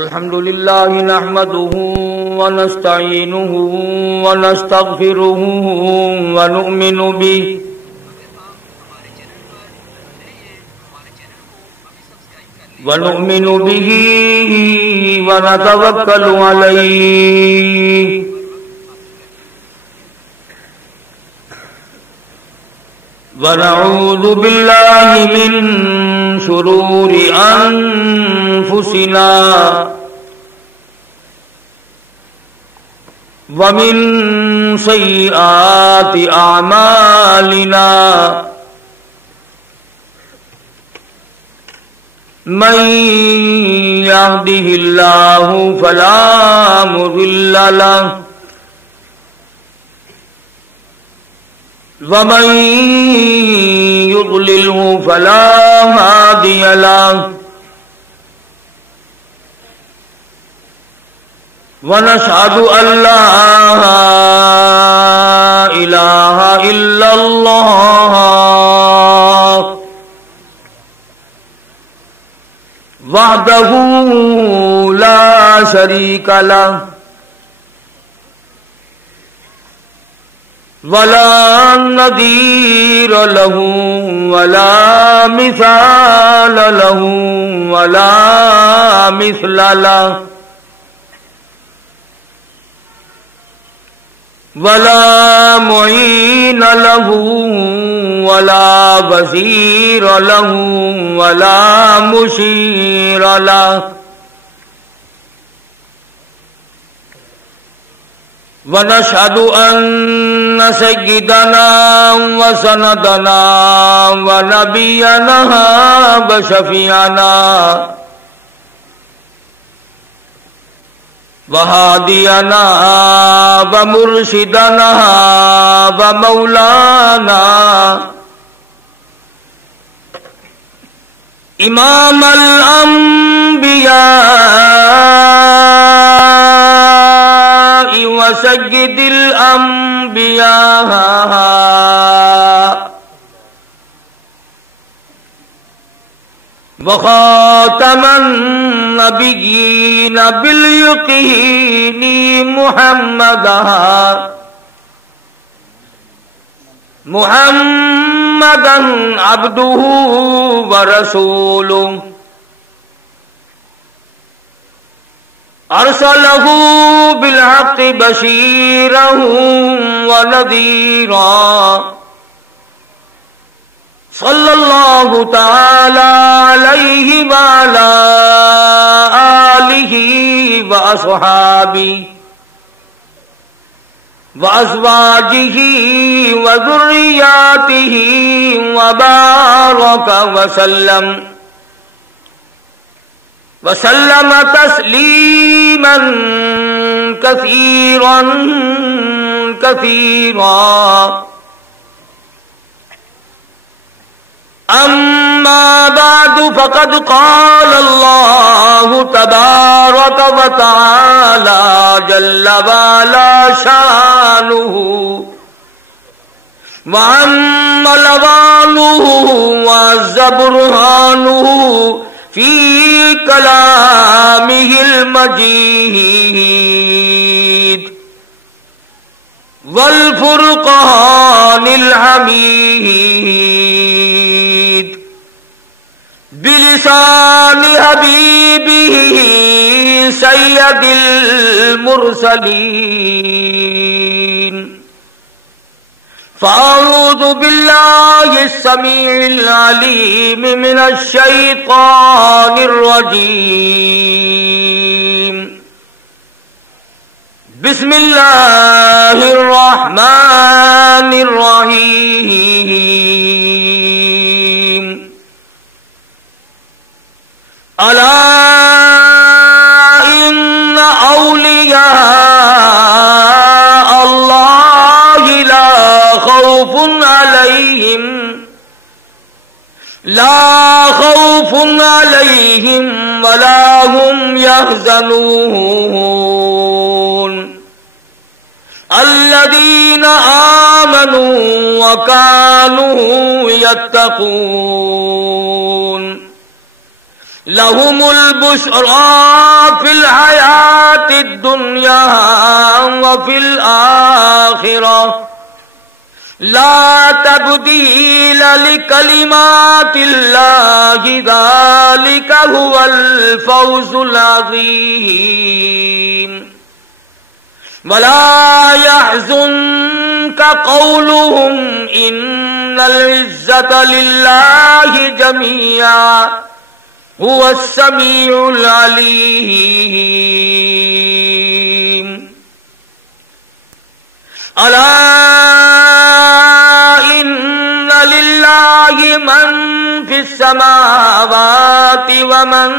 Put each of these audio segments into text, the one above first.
الحمد لله نحمده ونستعينه ونستغفره ونؤمن به ونتوكل عليه ونعوذ بالله من شرور أنفسنا ومن سيئات أعمالنا من يهده الله فلا مضل له ومن يضلله فلا هادي له ونشهد أن لا إله إلا الله وحده لا شريك له ولا نظير له ولا مثال له ولا مثل له ولا معين له ولا وزير له ولا مشير له ونشهد أن سيدنا وسندنا ونبينا وشفيعنا وهادينا ومرشدنا ومولانا إمام الأنبياء وسيد الأنبياء وخاتم النبيين باليقين محمدا عبده ورسوله أرسله بالحق بشيرا ونذيرا صلى الله تعالى عليه وعلى آله وأصحابه وأزواجه وذرياته وبارك وسلم تسليما كثيرا أما بعد فقد قال الله تبارك وتعالى جل وعلا شانه وعم لوانه وعز برهانه في كلامه المجيد والفرقان الحميد بلسان حبيبه سيد المرسلين فأعوذ بالله السميع العليم من الشيطان الرجيم بسم الله الرحمن الرحيم ألا إن أولياء الله لا خوف عليهم ولا هم يحزنون الذين آمنوا وكانوا يتقون لهم البشرى في الحياة الدنيا وفي الآخرة لا تبديل لكلمات الله ذلك هو الفوز العظيم ولا يحزنك قولهم إن العزة لله جميعا هو السميع العليم ألا إن لله من في السماوات ومن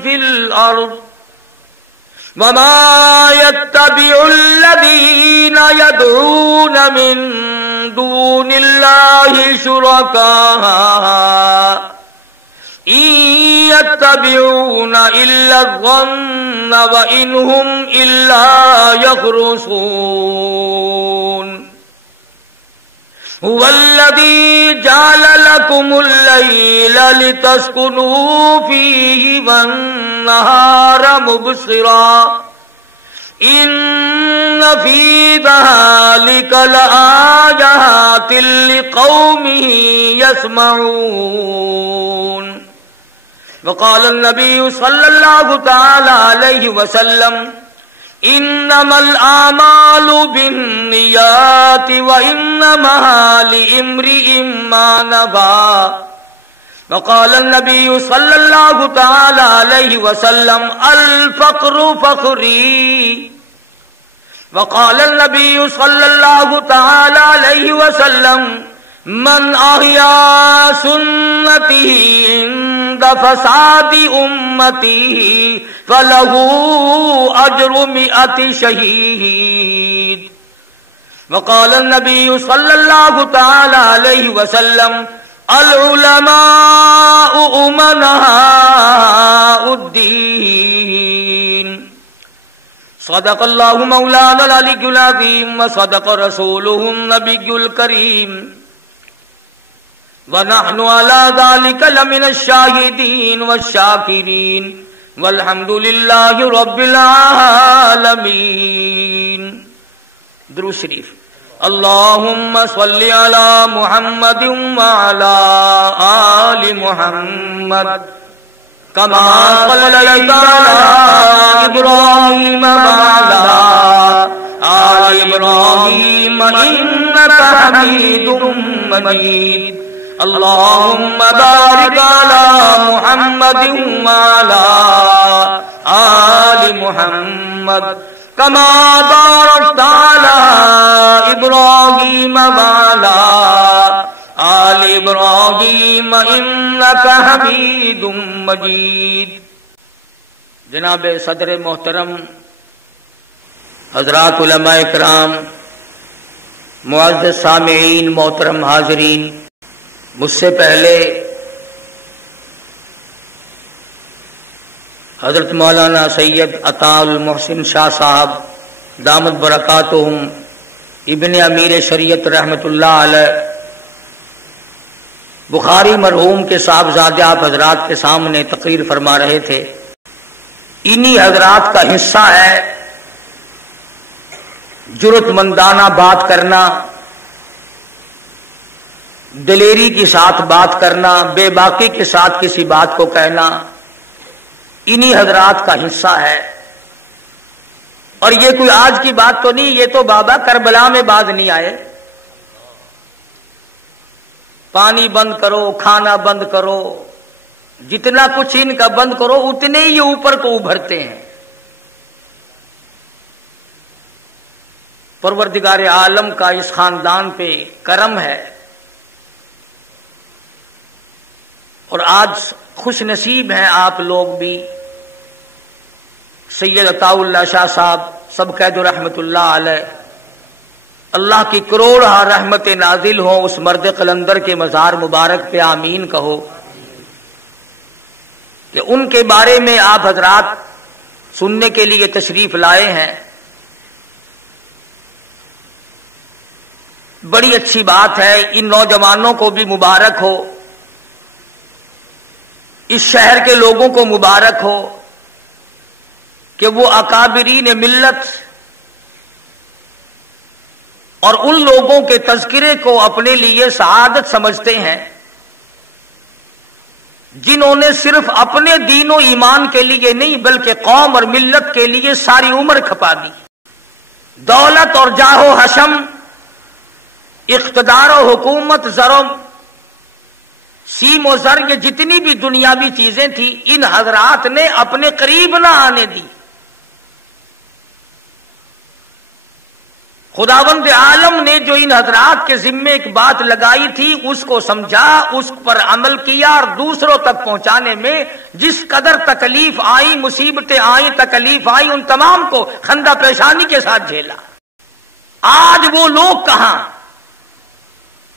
في الأرض وما يتبع الذين يدعون من دون الله شركاء إن يتبعون إلا الظن وإن هم إلا يخرصون هو الذي جعل لكم الليل لتسكنوا فيه والنهار مبصرا إن في ذلك لآيات لقوم يسمعون وقال النبي صلى الله تعالى عليه وسلم إنما الأعمال بالنيات وإنما لامرئ ما نوى وقال النبي صلى الله تعالى عليه وسلم الفقر فخري وقال النبي صلى الله تعالى عليه وسلم من أحيا سنته عند فساد أمته فله أجر 100 شهيد وقال النبي صلى الله تعالى عليه وسلم العلماء أمناء الدين صدق الله مولانا العلي العظيم وصدق رسوله النبي الكريم ونحن على ذلك لمن الشاهدين والشاكرين والحمد لله رب العالمين. درود شریف. اللهم صل على محمد وعلى آل محمد كما صليت على إبراهيم وعلى آل إبراهيم إنك حميد مجيد. اللهم بارك على محمد وعلى آل محمد كما باركت على إبراهيم وعلى آل إبراهيم إنك حميد مجيد. جناب صدر محترم، حضرات علماء کرام، معزز سامعین، محترم حاضرین، مجھ سے پہلے حضرت مولانا سید عطا المحسن شاہ صاحب دامت برکاتہم ابن امیر شریعت رحمت اللہ علیہ بخاری مرحوم کے صاحبزادے آپ حضرات کے سامنے تقریر فرما رہے تھے. انہی حضرات کا حصہ ہے جرات مندانہ بات کرنا، دلیری کے ساتھ بات کرنا، بے باکی کے ساتھ کسی بات کو کہنا. انہی حضرات کا حصہ ہے. اور یہ کوئی آج کی بات تو نہیں، یہ تو بابا کربلا میں باز نہیں آئے. پانی بند کرو، کھانا بند کرو، جتنا کچھ ان کا بند کرو اتنے ہی اوپر کو ابھرتے ہیں. پروردگار عالم کا اس خاندان پہ کرم ہے. اور آج خوش نصیب ہیں آپ لوگ بھی. سید عطا اللہ شاہ صاحب سب قید رحمت اللہ علیہ، اللہ کی کروڑ رحمت نازل ہوں اس مرد قلندر کے مزار مبارک پہ آمین کہو کہ ان کے بارے میں آپ حضرات سننے کے لیے تشریف لائے ہیں. بڑی اچھی بات ہے. ان نوجوانوں کو بھی مبارک ہو اس شہر کے لوگوں کو مبارک ہو کہ وہ اکابرین ملت اور ان لوگوں کے تذکرے کو اپنے لیے سعادت سمجھتے ہیں جنہوں نے صرف اپنے دین و ایمان کے لیے نہیں بلکہ قوم اور ملت کے لیے ساری عمر کھپا دی. دولت اور جاہ و حشم، اقتدار و حکومت، زر و سیم و زر، یہ جتنی بھی دنیاوی چیزیں تھیں ان حضرات نے اپنے قریب نہ آنے دی. خداوند عالم نے جو ان حضرات کے ذمے ایک بات لگائی تھی اس کو سمجھا، اس پر عمل کیا اور دوسروں تک پہنچانے میں جس قدر تکلیف آئی، مصیبتیں آئیں، تکلیف آئی، ان تمام کو خندہ پیشانی کے ساتھ جھیلا. آج وہ لوگ کہاں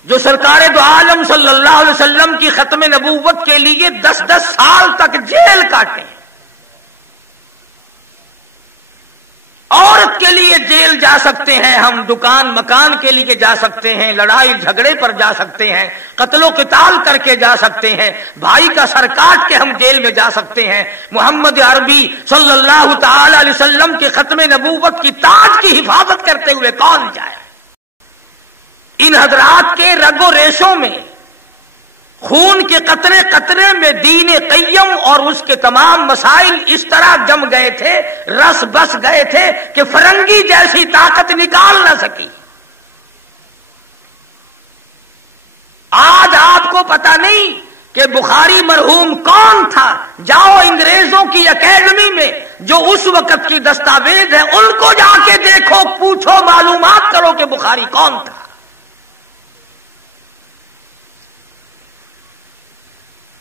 جو سرکار دو عالم صلی اللہ علیہ وسلم کی ختم نبوت کے لیے 10 سال تک جیل کاٹے. عورت کے لیے جیل جا سکتے ہیں ہم، دکان مکان کے لیے جا سکتے ہیں، لڑائی جھگڑے پر جا سکتے ہیں، قتل و قتال کر کے جا سکتے ہیں، بھائی کا سر کاٹ کے ہم جیل میں جا سکتے ہیں. محمد عربی صلی اللہ تعالی علیہ وسلم کے ختم نبوت کی تاج کی حفاظت کرتے ہوئے کون جائے؟ ان حضرات کے رگ و ریشوں میں، خون کے قطرے قطرے میں دین قیم اور اس کے تمام مسائل اس طرح جم گئے تھے، رس بس گئے تھے کہ فرنگی جیسی طاقت نکال نہ سکی. آج آپ کو پتہ نہیں کہ بخاری مرحوم کون تھا. جاؤ انگریزوں کی اکیڈمی میں جو اس وقت کی دستاویز ہے ان کو جا کے دیکھو، پوچھو، معلومات کرو کہ بخاری کون تھا.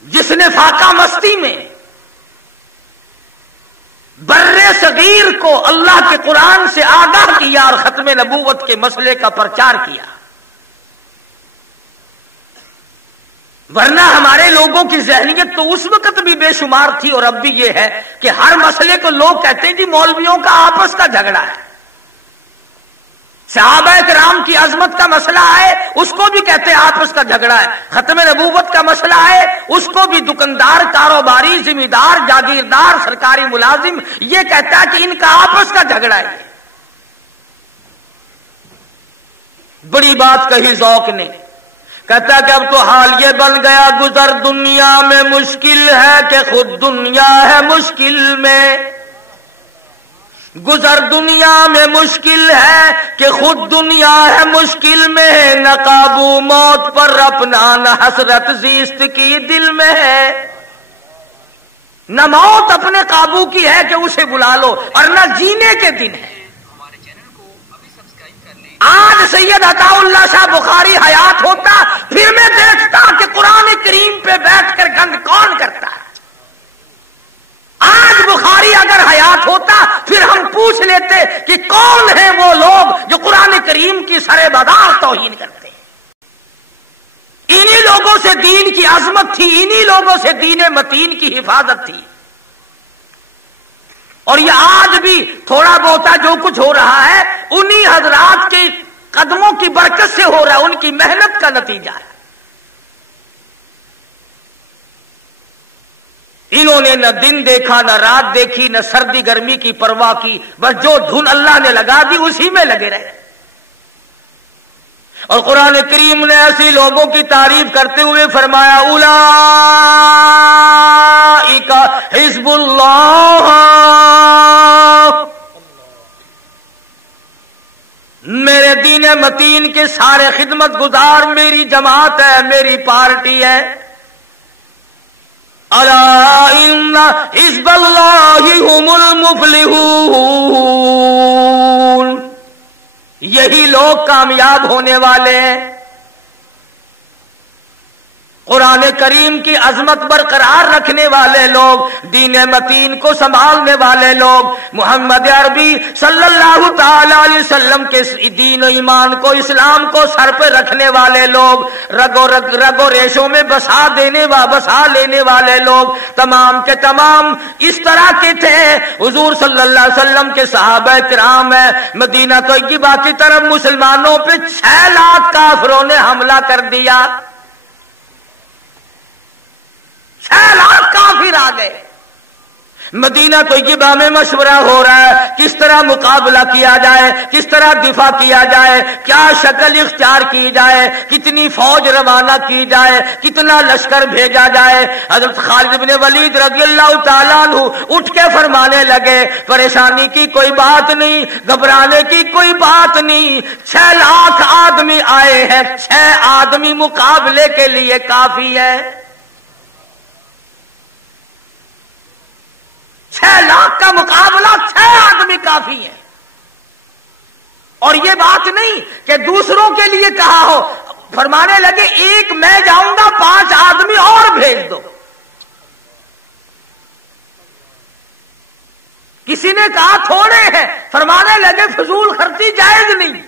جس نے فاقہ مستی میں بر صغیر کو اللہ کے قرآن سے آگاہ کیا اور ختم نبوت کے مسئلے کا پرچار کیا. ورنہ ہمارے لوگوں کی ذہنیت تو اس وقت بھی بے شمار تھی اور اب بھی یہ ہے کہ ہر مسئلے کو لوگ کہتے ہیں جی مولویوں کا آپس کا جھگڑا ہے. صحابہ کرام کی عظمت کا مسئلہ ہے اس کو بھی کہتے ہیں آپس کا جھگڑا ہے. ختم نبوت کا مسئلہ ہے اس کو بھی دکاندار، کاروباری، ذمہ دار، جاگیردار، سرکاری ملازم یہ کہتا ہے کہ ان کا آپس کا جھگڑا ہے. بڑی بات کہی ذوق نے، کہتا کہ اب تو حال یہ بن گیا گزر دنیا میں مشکل ہے کہ خود دنیا ہے مشکل میں. گزر دنیا میں مشکل ہے کہ خود دنیا ہے مشکل میں، نہ قابو موت پر اپنا نہ حسرت زیست کی دل میں ہے. نہ موت اپنے قابو کی ہے کہ اسے بلا لو اور نہ جینے کے دن ہے. آج سید عطا اللہ شاہ بخاری حیات ہوتا پھر میں دیکھتا کہ قرآن کریم پہ بیٹھ کر گند کون کرتا ہے. آج بخاری اگر حیات ہوتا پھر ہم پوچھ لیتے کہ کون ہیں وہ لوگ جو قرآن کریم کی سرے بدار توہین کرتے ہیں. انہی لوگوں سے دین کی عظمت تھی، انہی لوگوں سے دین متین کی حفاظت تھی. اور یہ آج بھی تھوڑا بہت جو کچھ ہو رہا ہے انہی حضرات کے قدموں کی برکت سے ہو رہا ہے، ان کی محنت کا نتیجہ ہے. انہوں نے نہ دن دیکھا، نہ رات دیکھی، نہ سردی گرمی کی پرواہ کی، بس جو دھن اللہ نے لگا دی اسی میں لگے رہے. اور قرآن کریم نے ایسی لوگوں کی تعریف کرتے ہوئے فرمایا اولئک حزب اللہ، میرے دین متین کے سارے خدمت گزار میری جماعت ہے، میری پارٹی ہے. الا ان حزب اللہ هم المفلحون، یہی لوگ کامیاب ہونے والے ہیں. قرآن کریم کی عظمت برقرار رکھنے والے لوگ، دین متین کو سنبھالنے والے لوگ، محمد عربی صلی اللہ تعالی علیہ وسلم کے دین و ایمان کو، اسلام کو سر پہ رکھنے والے لوگ، رگ و ریشوں میں بسا لینے والے لوگ، تمام کے تمام اس طرح کے تھے. حضور صلی اللہ علیہ وسلم کے صحابہ کرام ہیں. مدینہ طیبہ کی طرف مسلمانوں پہ 6 لاکھ کافروں نے حملہ کر دیا. 6 लाख काफिर आ गए। मदीना तैयबा में मशवरा हो रहा है किस तरह मुकाबला किया जाए, किस तरह दिफा किया जाए, क्या शक्ल इख्तियार की जाए, कितनी फौज रवाना की जाए, कितना लश्कर भेजा जाए। हजरत खालिद इब्न वलीद रज़ियल्लाहु ताला अन्हु उठ के फरमाने लगे, परेशानी की कोई बात नहीं, घबराने की कोई बात नहीं, 6 लाख आदमी आए हैं, 6 आदमी मुकाबले के लिए काफी है। 6 लाख का मुकाबला 6 आदमी काफी है। और ये बात नहीं कि दूसरों के लिए कहा हो, फरमाने लगे एक मैं जाऊंगा 5 आदमी और भेज दो। किसी ने कहा थोड़े हैं, फरमाने लगे फजूल खर्ची जायज नहीं।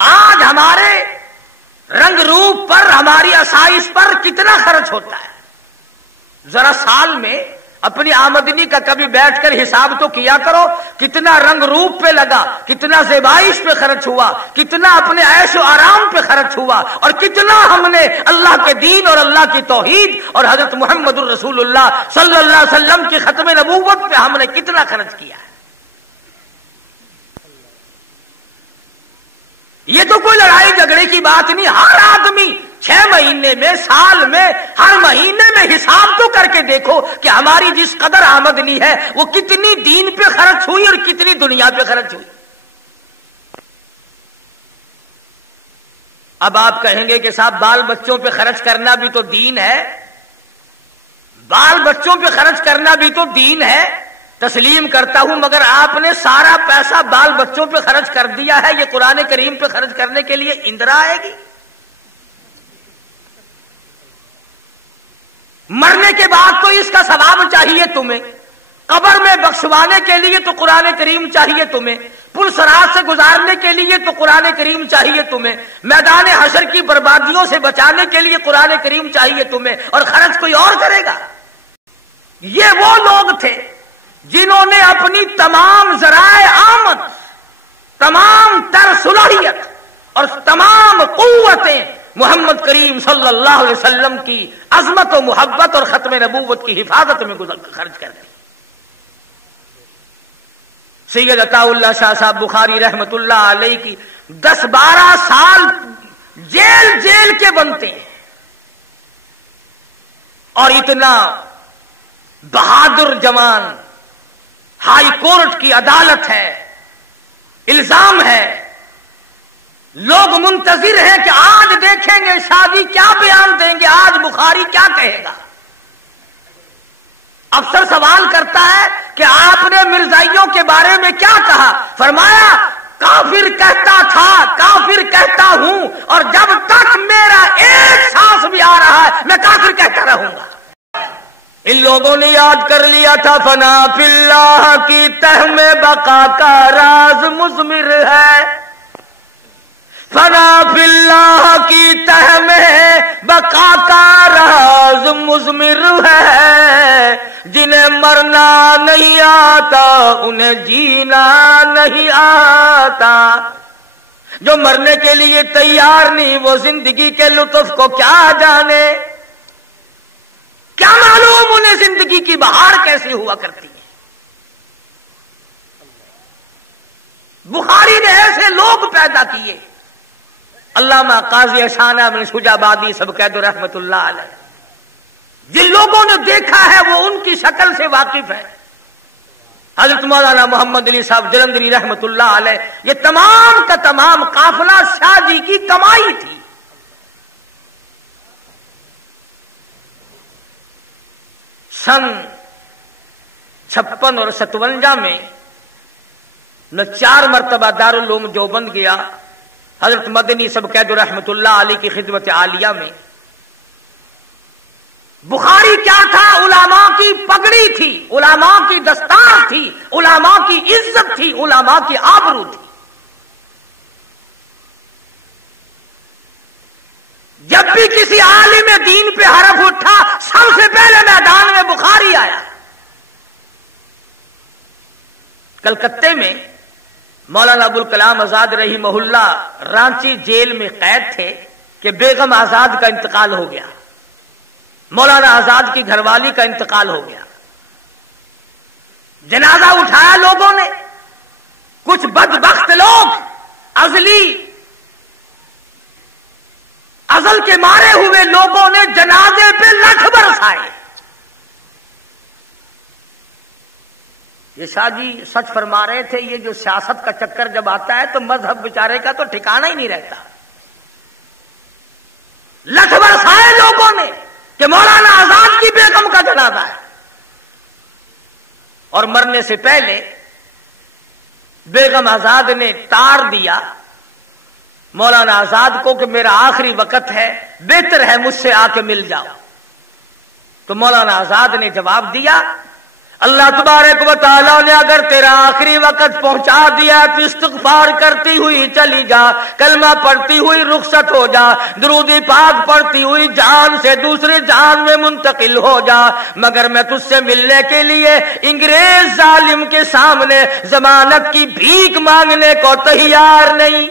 आज हमारे रंग रूप पर, हमारी आसाइश पर कितना खर्च होता है। जरा साल में अपनी आमदनी का कभी बैठकर हिसाब तो किया करो, कितना रंग रूप पे लगा, कितना ज़ेबाइश पे खर्च हुआ, कितना अपने ऐश और आराम पे खर्च हुआ, और कितना हमने अल्लाह के दीन और अल्लाह की तौहीद और हजरत मुहम्मदुर रसूलुल्लाह सल्लल्लाहु अलैहि वसल्लम की खत्म नबूवत पे हमने कितना खर्च किया है। ये तो कोई लड़ाई झगड़े की बात नहीं। हर आदमी 6 महीने में, साल में, हर महीने में हिसाब तो करके देखो कि हमारी जिस कदर आमदनी है वो कितनी दीन पे खर्च हुई और कितनी दुनिया पे खर्च हुई। अब आप कहेंगे कि साहब बाल बच्चों पे खर्च करना भी तो दीन है, बाल बच्चों पे खर्च करना भी तो दीन है। तस्लीम करता हूं, मगर आपने सारा पैसा बाल बच्चों पे खर्च कर दिया है, ये कुरान करीम पे खर्च करने के लिए इंदिरा आएगी। मरने के बाद तो इसका सवाब चाहिए तुम्हें, कब्र में बख्शवाने के लिए तो कुरान करीम चाहिए तुम्हें, पुल सरात से गुजारने के लिए तो कुरान करीम चाहिए तुम्हें, मैदान हशर की बर्बादियों से बचाने के लिए कुरान करीम चाहिए तुम्हें, और खर्च कोई और करेगा। ये वो लोग थे जिन्होंने अपनी तमाम ज़राए आमद, तमाम तर सुलहियत और तमाम कुव्वतें मोहम्मद करीम सल्लल्लाहु अलैहि वसल्लम की अजमत और मोहब्बत और खत्म नबूवत की हिफाजत में खर्च कर दी। सैयद अताउल्लाह शाह साहब बुखारी रहमतुल्लाह अलैह की 10-12 साल जेल के बनते हैं, और इतना बहादुर जवान, हाई कोर्ट की अदालत है, इल्जाम है, लोग मुंतजिर हैं कि आज देखेंगे शादी क्या बयान देंगे, आज बुखारी क्या कहेगा। अफसर सवाल करता है कि आपने मिर्जाइयों के बारे में क्या कहा, फरमाया काफिर कहता था, काफिर कहता हूं, और जब तक मेरा एक सांस भी आ रहा है मैं काफिर कहता रहूंगा। इन लोगों ने याद कर लिया था फना फिल्लाह की तह में बका का राज मुज़मिर है, फना फिल्लाह की तह में बका का राज मुज़मिर है। जिन्हें मरना नहीं आता उन्हें जीना नहीं आता, जो मरने के लिए तैयार नहीं वो जिंदगी के लुत्फ को क्या जाने, क्या मालूम उन्हें जिंदगी की बहार कैसे हुआ करती है। बुखारी ने ऐसे लोग पैदा किए। अल्लामा काजी अशाना बिन शुजाबादी सब कह दो रहमतुल्लाह अलैह, जिन लोगों ने देखा है वो उनकी शक्ल से वाकिफ है। हजरत मौलाना मोहम्मद अली साहब जलंधरी रहमतुल्लाह अलैह, ये तमाम का तमाम काफिला शाह जी की कमाई थी। सन 56 और 57 में मैं 4 मरतबा दारुल उलूम देवबंद गया, हजरत मदनी सब कैद रहमतुल्लाह अलैह की खिदमत आलिया में। बुखारी क्या था, उलामा की पगड़ी थी, उलामा की दस्तार थी, उलामा की इज्जत थी, उलामा की आबरू थी। जब भी किसी आलिम दीन पे हरफ उठा सबसे पहले मैदान में बुखारी आया। कलकत्ते में मौलाना अबुल कलाम आजाद रहीमहुल्लाह रांची जेल में कैद थे। کہ بیگم آزاد کا انتقال ہو گیا، مولانا آزاد کی گھر والی کا انتقال ہو گیا۔ جنازہ اٹھایا لوگوں نے، کچھ بدبخت لوگ ازل کے مارے ہوئے لوگوں نے جنازے پہ لکھ برسائے۔ یہ شاہ جی سچ فرما رہے تھے، یہ جو سیاست کا چکر جب آتا ہے تو مذہب بیچارے کا تو ٹھکانہ ہی نہیں رہتا۔ لکھ برسائے لوگوں نے کہ مولانا آزاد کی بیگم کا جنازہ ہے، اور مرنے سے پہلے بیگم آزاد نے تار دیا مولانا آزاد کو کہ میرا آخری وقت ہے، بہتر ہے مجھ سے آ کے مل جاؤ۔ تو مولانا آزاد نے جواب دیا، اللہ تبارک و تعالیٰ نے اگر تیرا آخری وقت پہنچا دیا تو استغفار کرتی ہوئی چلی جا، کلمہ پڑھتی ہوئی رخصت ہو جا، درود پاک پڑھتی ہوئی جان سے دوسری جان میں منتقل ہو جا، مگر میں تجھ سے ملنے کے لیے انگریز ظالم کے سامنے ضمانت کی بھیک مانگنے کو تیار نہیں۔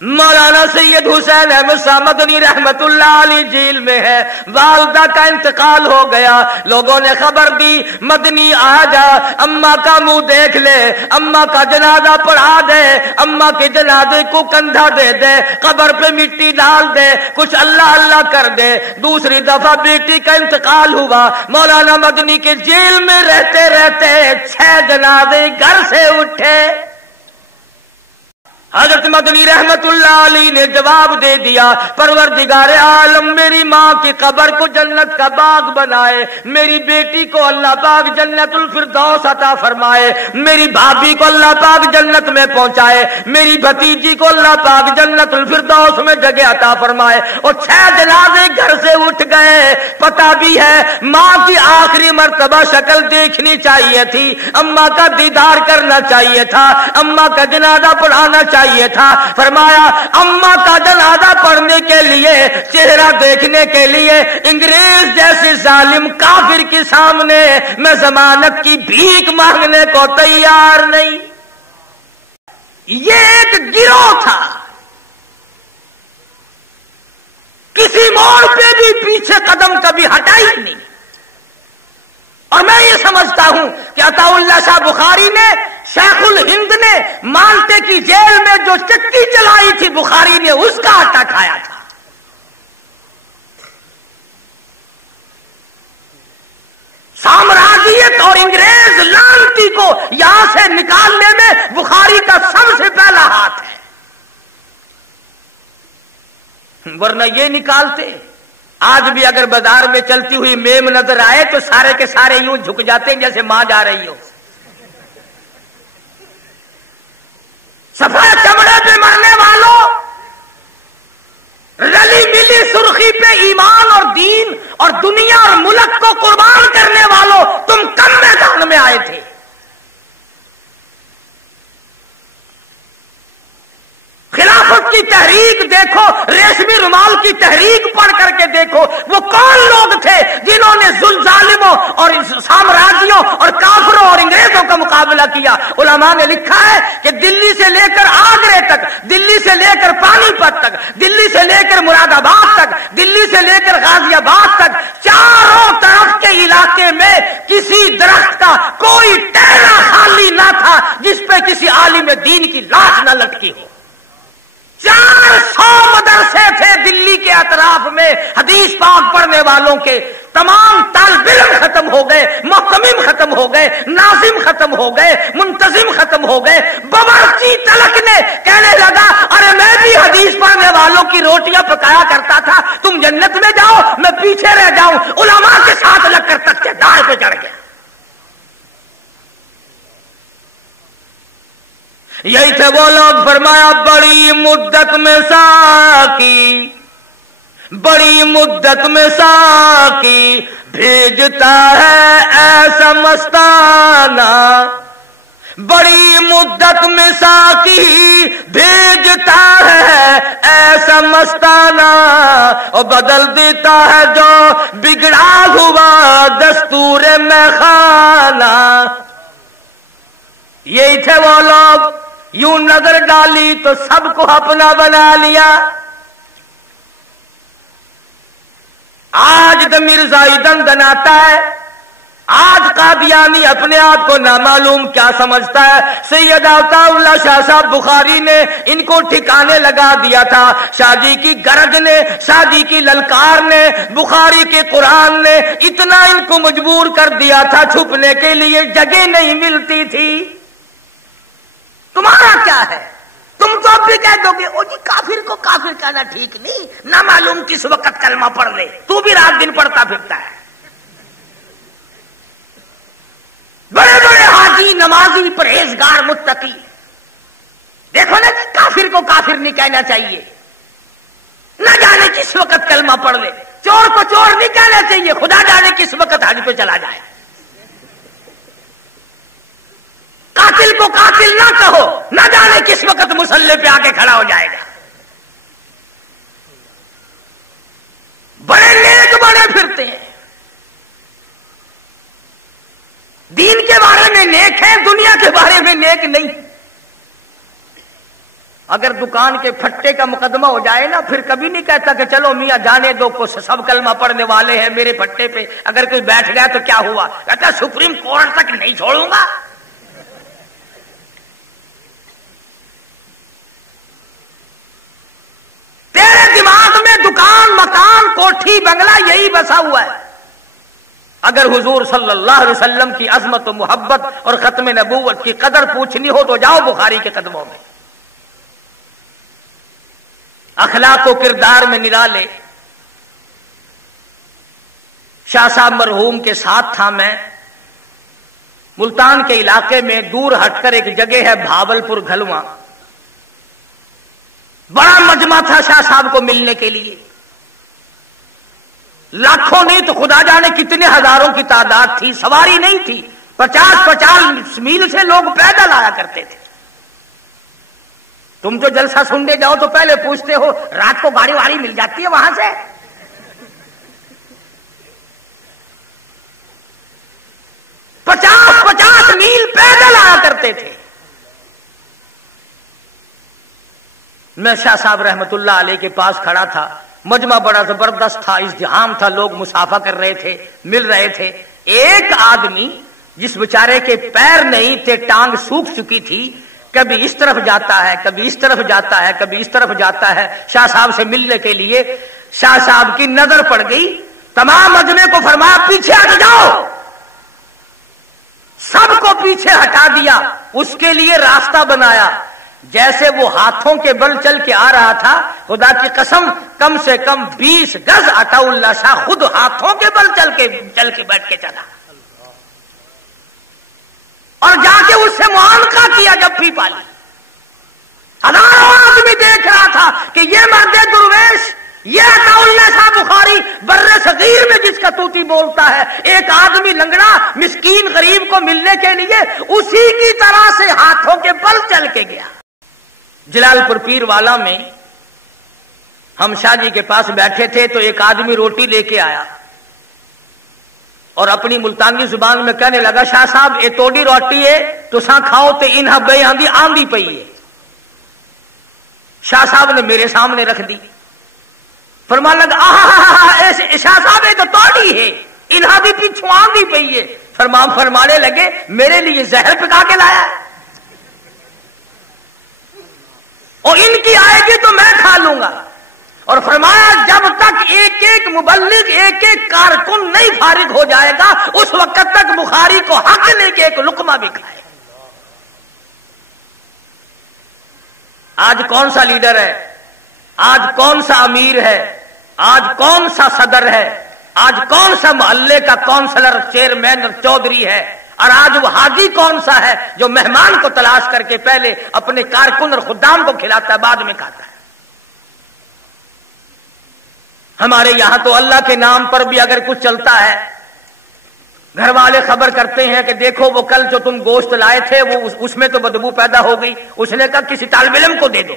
مولانا سید حسین احمد شاہ مدنی رحمت اللہ علیہ جیل میں ہے، والدہ کا انتقال ہو گیا، لوگوں نے خبر دی مدنی آ جا، اماں کا منہ دیکھ لے، اماں کا جنازہ پڑھا دے، اماں کے جنازے کو کندھا دے دے، قبر پہ مٹی ڈال دے، کچھ اللہ اللہ کر دے۔ دوسری دفعہ بیٹی کا انتقال ہوا، مولانا مدنی کے جیل میں رہتے رہتے 6 جنازے گھر سے اٹھے۔ حضرت مدنی رحمت اللہ علیہ نے جواب دے دیا، پروردگار عالم میری ماں کی قبر کو جنت کا باغ بنائے، میری بیٹی کو اللہ پاک جنت الفردوس عطا فرمائے، میری بھابھی کو اللہ پاک جنت میں پہنچائے، میری بھتیجی کو اللہ پاک جنت الفردوس میں جگہ عطا فرمائے۔ اور 6 جنازے گھر سے اٹھ گئے۔ پتہ بھی ہے ماں کی آخری مرتبہ شکل دیکھنی چاہیے تھی، اماں کا دیدار کرنا چاہیے تھا، اماں کا جنازہ پڑھانا چاہیے تھا۔ فرمایا اماں کا جنازہ پڑھنے کے لیے، چہرہ دیکھنے کے لیے انگریز جیسے ظالم کافر کے سامنے میں ضمانت کی بھیک مانگنے کو تیار نہیں۔ یہ ایک گروہ تھا، کسی موڑ پہ بھی پیچھے قدم کبھی ہٹا ہی نہیں۔ اور میں یہ سمجھتا ہوں کہ عطا اللہ شاہ بخاری نے، شیخ الہند نے مالٹے کی جیل میں جو چکی چلائی تھی بخاری نے اس کا آٹا کھایا تھا۔ سامراجیت اور انگریز لعنتی کو یہاں سے نکالنے میں بخاری کا سب سے پہلا ہاتھ ہے، ورنہ یہ نکالتے۔ آج بھی اگر بازار میں چلتی ہوئی میم نظر آئے تو سارے کے سارے یوں جھک جاتے ہیں جیسے ماں جا رہی ہو۔ سفید چمڑے پہ مرنے والوں، رلی ملی سرخی پہ ایمان اور دین اور دنیا اور ملک کو قربان کرنے والوں، تم کم میدان میں آئے تھے۔ خلافت کی تحریک دیکھو، ریشمی رومال کی تحریک پڑھ کر کے دیکھو، وہ کون لوگ تھے جنہوں نے ظالموں اور سامراجیوں اور کافروں اور انگریزوں کا مقابلہ کیا۔ علماء نے لکھا ہے کہ دلی سے لے کر آگرے تک، دلی سے لے کر پانی پت تک، دلی سے لے کر مراد آباد تک، دلی سے لے کر غازی آباد تک، چاروں طرف کے علاقے میں کسی درخت کا کوئی ٹہرا خالی نہ تھا جس پہ کسی عالم دین کی لاش نہ لٹکی ہو۔ 400 مدرسے تھے دلی کے اطراف میں، حدیث پاک پڑھنے والوں کے تمام طالب علم ختم ہو گئے، محتمم ختم ہو گئے، ناظم ختم ہو گئے، منتظم ختم ہو گئے۔ باورچی تلک نے کہنے لگا ارے میں بھی حدیث پڑھنے والوں کی روٹیاں پکایا کرتا تھا، تم جنت میں جاؤ میں پیچھے رہ جاؤں۔ علماء کے ساتھ لگ کر تختے دار پہ چڑھ گیا۔ یہی تھے وہ لوگ، فرمایا بڑی مدت میں ساقی، بڑی مدت میں ساقی بھیجتا ہے ایسا مستانہ، بڑی مدت میں ساقی بھیجتا ہے ایسا مستانہ، اور بدل دیتا ہے جو بگڑا ہوا دستور میں خانہ۔ یہی تھے وہ لوگ यूं नजर डाली तो सबको अपना बना लिया। आज द मिर्जाई दंदनाता है, आज कादियानी अपने आप को नामालूम क्या समझता है। सैयद अताउल्लाह शाह साहब बुखारी ने इनको ठिकाने लगा दिया था। शादी की गरज ने, शादी की ललकार ने, बुखारी के कुरान ने इतना इनको मजबूर कर दिया था, छुपने के लिए जगह नहीं मिलती थी। तुम्हारा क्या है, तुम तो अब भी कह दोगे ओ जी काफिर को काफिर कहना ठीक नहीं, ना मालूम किस वक्त कलमा पढ़ ले, तू भी रात दिन पढ़ता फिरता है। बड़े बड़े हाजी, नमाजी, परहेजगार, मुत्तकी, देखो ना कि काफिर को काफिर नहीं कहना चाहिए, न जाने किस वक्त कलमा पढ़ ले। चोर को चोर नहीं कहना चाहिए, खुदा जाने किस वक्त हज पे चला जाए। कातिल को कातिल ना कहो, न जाने किस वक्त मुसल्ले पे आके खड़ा हो जाएगा। बड़े नेक बने फिरते हैं, दीन के बारे में नेक है, दुनिया के बारे में नेक नहीं। अगर दुकान के फट्टे का मुकदमा हो जाए ना, फिर कभी नहीं कहता कि चलो मियां जाने दो, को सब कलमा पढ़ने वाले हैं मेरे फट्टे पे, अगर कोई बैठ गया तो क्या हुआ, कहता सुप्रीम कोर्ट तक नहीं छोड़ूंगा। तेरे दिमाग में दुकान, मकान, कोठी, बंगला यही बसा हुआ है। अगर हुजूर सल्लल्लाहु अलैहि वसल्लम की अजमत और मोहब्बत और खत्म नबूवत की कदर पूछनी हो तो जाओ बुखारी के कदमों में। अखलाक व किरदार में निराले शाह साहब मरहूम के साथ था मैं। मुल्तान के इलाके में दूर हटकर एक जगह है भावलपुर घलवा, बड़ा मजमा था शाह साहब को मिलने के लिए। लाखों नहीं तो खुदा जाने कितने हजारों की तादाद थी, सवारी नहीं थी, 50-50 मील से लोग पैदल आया करते थे। तुम जो जलसा सुनने जाओ तो पहले पूछते हो रात को गाड़ी वाड़ी मिल जाती है वहां से। पचास मील पैदल आया करते थे। मैं शाह साहब रहमतुल्लाह अलैह के पास खड़ा था। मजमा बड़ा जबरदस्त था, इज़्तिहाम था, लोग मुसाफा कर रहे थे, मिल रहे थे। एक आदमी जिस बेचारे के पैर नहीं थे, टांग सूख चुकी थी, कभी इस तरफ जाता है, कभी इस तरफ जाता है, कभी इस तरफ जाता है शाह साहब से मिलने के लिए। शाह साहब की नजर पड़ गई, तमाम मजमे को फरमाया पीछे हट जाओ। सबको पीछे हटा दिया, उसके लिए रास्ता बनाया। जैसे वो हाथों के बल चल के आ रहा था, खुदा की कसम कम से कम 20 गज अताउल्लाह शाह खुद हाथों के बल चल के बैठ के चला और जाके उससे मुआनका किया। जफ्फी पाली, हजारों आदमी देख रहा था कि ये मर्दे दुर्वेश, ये अताउल्लाह शाह बुखारी बर्रे सगीर में जिसका तूती बोलता है, एक आदमी लंगड़ा मिस्कीन गरीब को मिलने के लिए उसी की तरह से हाथों के बल चल के गया। जलालपुर पीर वाला में हम शाह जी के पास बैठे थे तो एक आदमी रोटी लेके आया और अपनी मुल्तानी जुबान में कहने लगा, शाह साहब ये तोड़ी रोटी है तुसा खाओ तो इन हब्बे आंधी आंधी पई है। शाह साहब ने मेरे सामने रख दी। फरमान लगा, शाह साहब ये तो तोड़ी है, इन हादी पीछू आंधी पई है। फरमाने लगे, मेरे लिए जहर पका के लाया और इनकी आएगी तो मैं खा लूंगा। और फरमाया जब तक एक एक मुबल्लिग, एक एक कारकुन नहीं फारिग हो जाएगा, उस वक्त तक बुखारी को हक नहीं कि एक लुकमा भी खाए। आज कौन सा लीडर है, आज कौन सा अमीर है, आज कौन सा सदर है, आज कौन सा मोहल्ले का काउंसलर, चेयरमैन और चौधरी है, और आज वो हाजी कौन सा है जो मेहमान को तलाश करके पहले अपने कारकुन और खुदाम को खिलाता है, बाद में खाता है। हमारे यहां तो अल्लाह के नाम पर भी अगर कुछ चलता है, घर वाले खबर करते हैं कि देखो वो कल जो तुम गोश्त लाए थे वो उसमें तो बदबू पैदा हो गई, उसने कहा किसी तालिब इल्म को दे दो।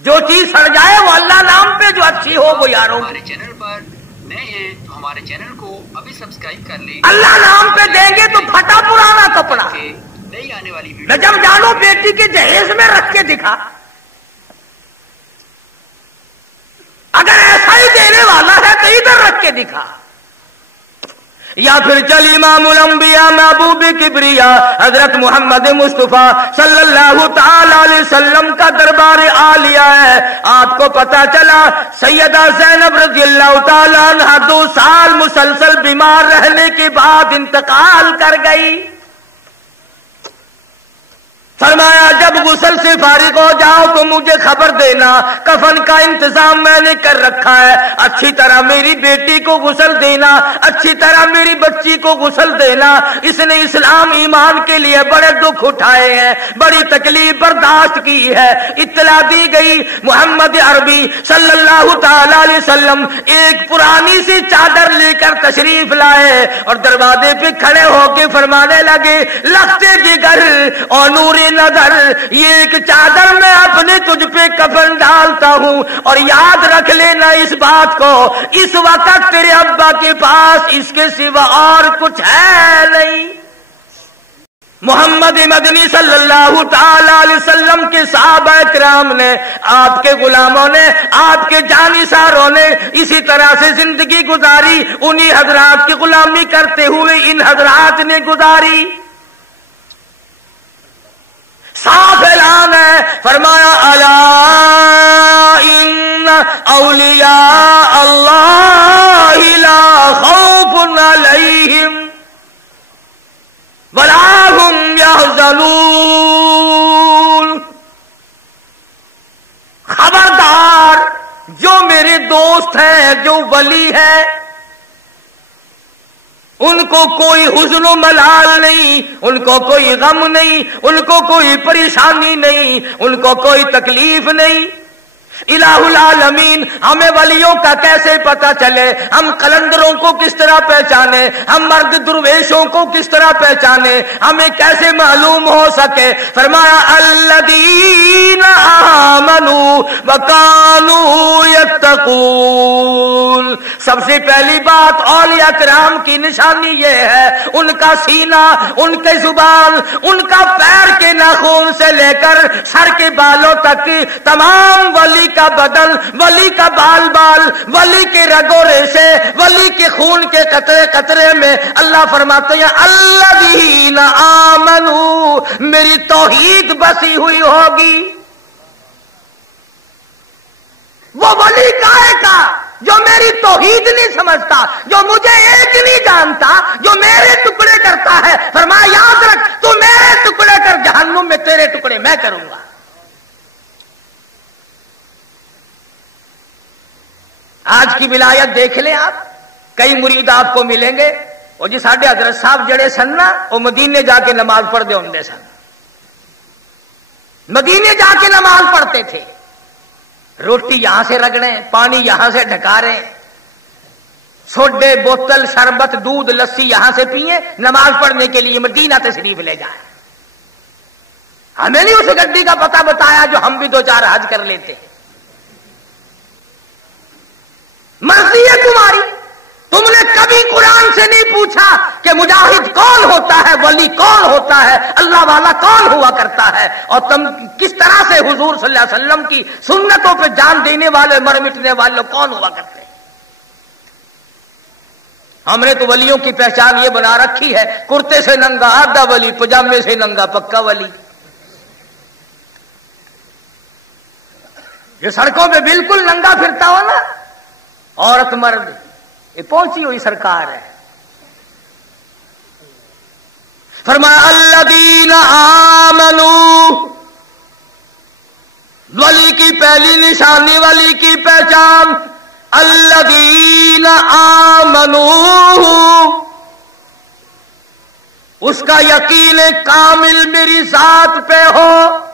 जो चीज सड़ जाए वो अल्लाह नाम पे, जो अच्छी हो वो यारों। हमारे चैनल पर नए हैं तो हमारे चैनल को अभी सब्सक्राइब कर ले। अल्लाह नाम पे देंगे तो फटा पुराना कपड़ा, नई आने वाली वीडियो नजम जानो बेटी के जहेज में रख के दिखा। अगर ऐसा ही देने वाला है तो इधर रख के दिखा। या फिर चल इमामुल अंबिया महबूब किबरिया हजरत मोहम्मद मुस्तफा सल्लल्लाहु ताला अलैहि वसल्लम का दरबार आ लिया है। आपको पता चला सैयदा ज़ैनब रज़ियल्लाहु ताला अन्हा 2 साल मुसलसल बीमार रहने के बाद इंतकाल कर गई। फरमाया जब गुस्ल से फारिग हो जाओ तो मुझे खबर देना, कफन का इंतजाम मैंने कर रखा है। अच्छी तरह मेरी बेटी को गुस्ल देना, अच्छी तरह मेरी बच्ची को गुस्ल देना। इसने इस्लाम ईमान के लिए बड़े दुख उठाए हैं, बड़ी तकलीफ बर्दाश्त की है। इत्तला दी गई। मोहम्मद अरबी सल्लल्लाहु ताला अलैहि वसल्लम एक पुरानी सी चादर लेकर तशरीफ लाए और दरवाजे पे खड़े होके फरमाने लगे, लखते जिगर और नूरे नजर, ये एक चादर मैं अपने तुझ पे कफन डालता हूं और याद रख लेना इस बात को, इस वक्त तेरे अब्बा के पास इसके सिवा और कुछ है नहीं। मोहम्मद मदनी सल्लल्लाहु ताला अलैहि वसल्लम के सहाबा किराम ने, आपके गुलामों ने, आपके जानिसारों ने इसी तरह से जिंदगी गुजारी। उन्हीं हजरात की गुलामी करते हुए इन हजरात ने गुजारी। साफ ऐलान है, फरमाया अला इन्न औलिया अल्लाह ला खौफुन अलैहिम वला हुम यहज़नून। खबरदार, जो मेरे दोस्त हैं, जो वली है, उनको कोई हुज़्न मलाल नहीं, उनको कोई गम नहीं, उनको कोई परेशानी नहीं, उनको कोई तकलीफ नहीं। इलाहुल आलमीन, हमें वलियों का कैसे पता चले, हम कलंदरों को किस तरह पहचाने, हम मर्द दुर्वेशों को किस तरह पहचाने, हमें कैसे मालूम हो सके। फरमाया अल्लज़ीना आमनू व कानू यत्तकून। सबसे पहली बात औलिया किराम की निशानी ये है, उनका सीना, उनके जुबान, उनका पैर के नाखून से लेकर सर के बालों तक तमाम वली का बदन, वली का बाल बाल, वली के रगो रेशे, वली के खून के कतरे कतरे में अल्लाह फरमाते हैं अल्लज़ीना आमनू, मेरी तौहीद बसी हुई होगी। वो वली काहे का जो मेरी तौहीद नहीं समझता, जो मुझे एक नहीं जानता, जो मेरे टुकड़े करता है। फरमाया याद रख, तू मेरे टुकड़े कर, जहन्नुम में तेरे टुकड़े मैं करूंगा। आज की विलायत देख लें आप, कई मुरीद आपको मिलेंगे, और जी साढ़े हजरत साहब जड़े सन ना, वो मदीने जाके नमाज पढ़ते होंगे सन, मदीने जाके नमाज पढ़ते थे। रोटी यहां से रगड़े, पानी यहां से ढकारे, सोडे, बोतल, शरबत, दूध, लस्सी यहां से पिए, नमाज पढ़ने के लिए मदीना तशरीफ ले जाए। हमें नहीं उस गड्डी का पता बताया जो हम भी 2-4 हज कर लेते हैं। मर्जी है तुम्हारी, तुमने कभी कुरान से नहीं पूछा कि मुजाहिद कौन होता है, वली कौन होता है, अल्लाह वाला कौन हुआ करता है, और तुम किस तरह से हुजूर सल्लल्लाहु अलैहि वसल्लम की सुन्नतों पे जान देने वाले, मर मिटने वाले कौन हुआ करते हैं। हमने तो वलियों की पहचान ये बना रखी है, कुर्ते से नंगा आधा वली, पजामे से नंगा पक्का वली। ये सड़कों पे बिल्कुल नंगा फिरता हो ना, औरत मर्द, ये पहुंची हुई सरकार है। फरमाया अल्लज़ीना आमनू, वली की पहली निशानी, वली की पहचान, अल्लज़ीना आमनू, उसका यकीन कामिल मेरी जात पे हो,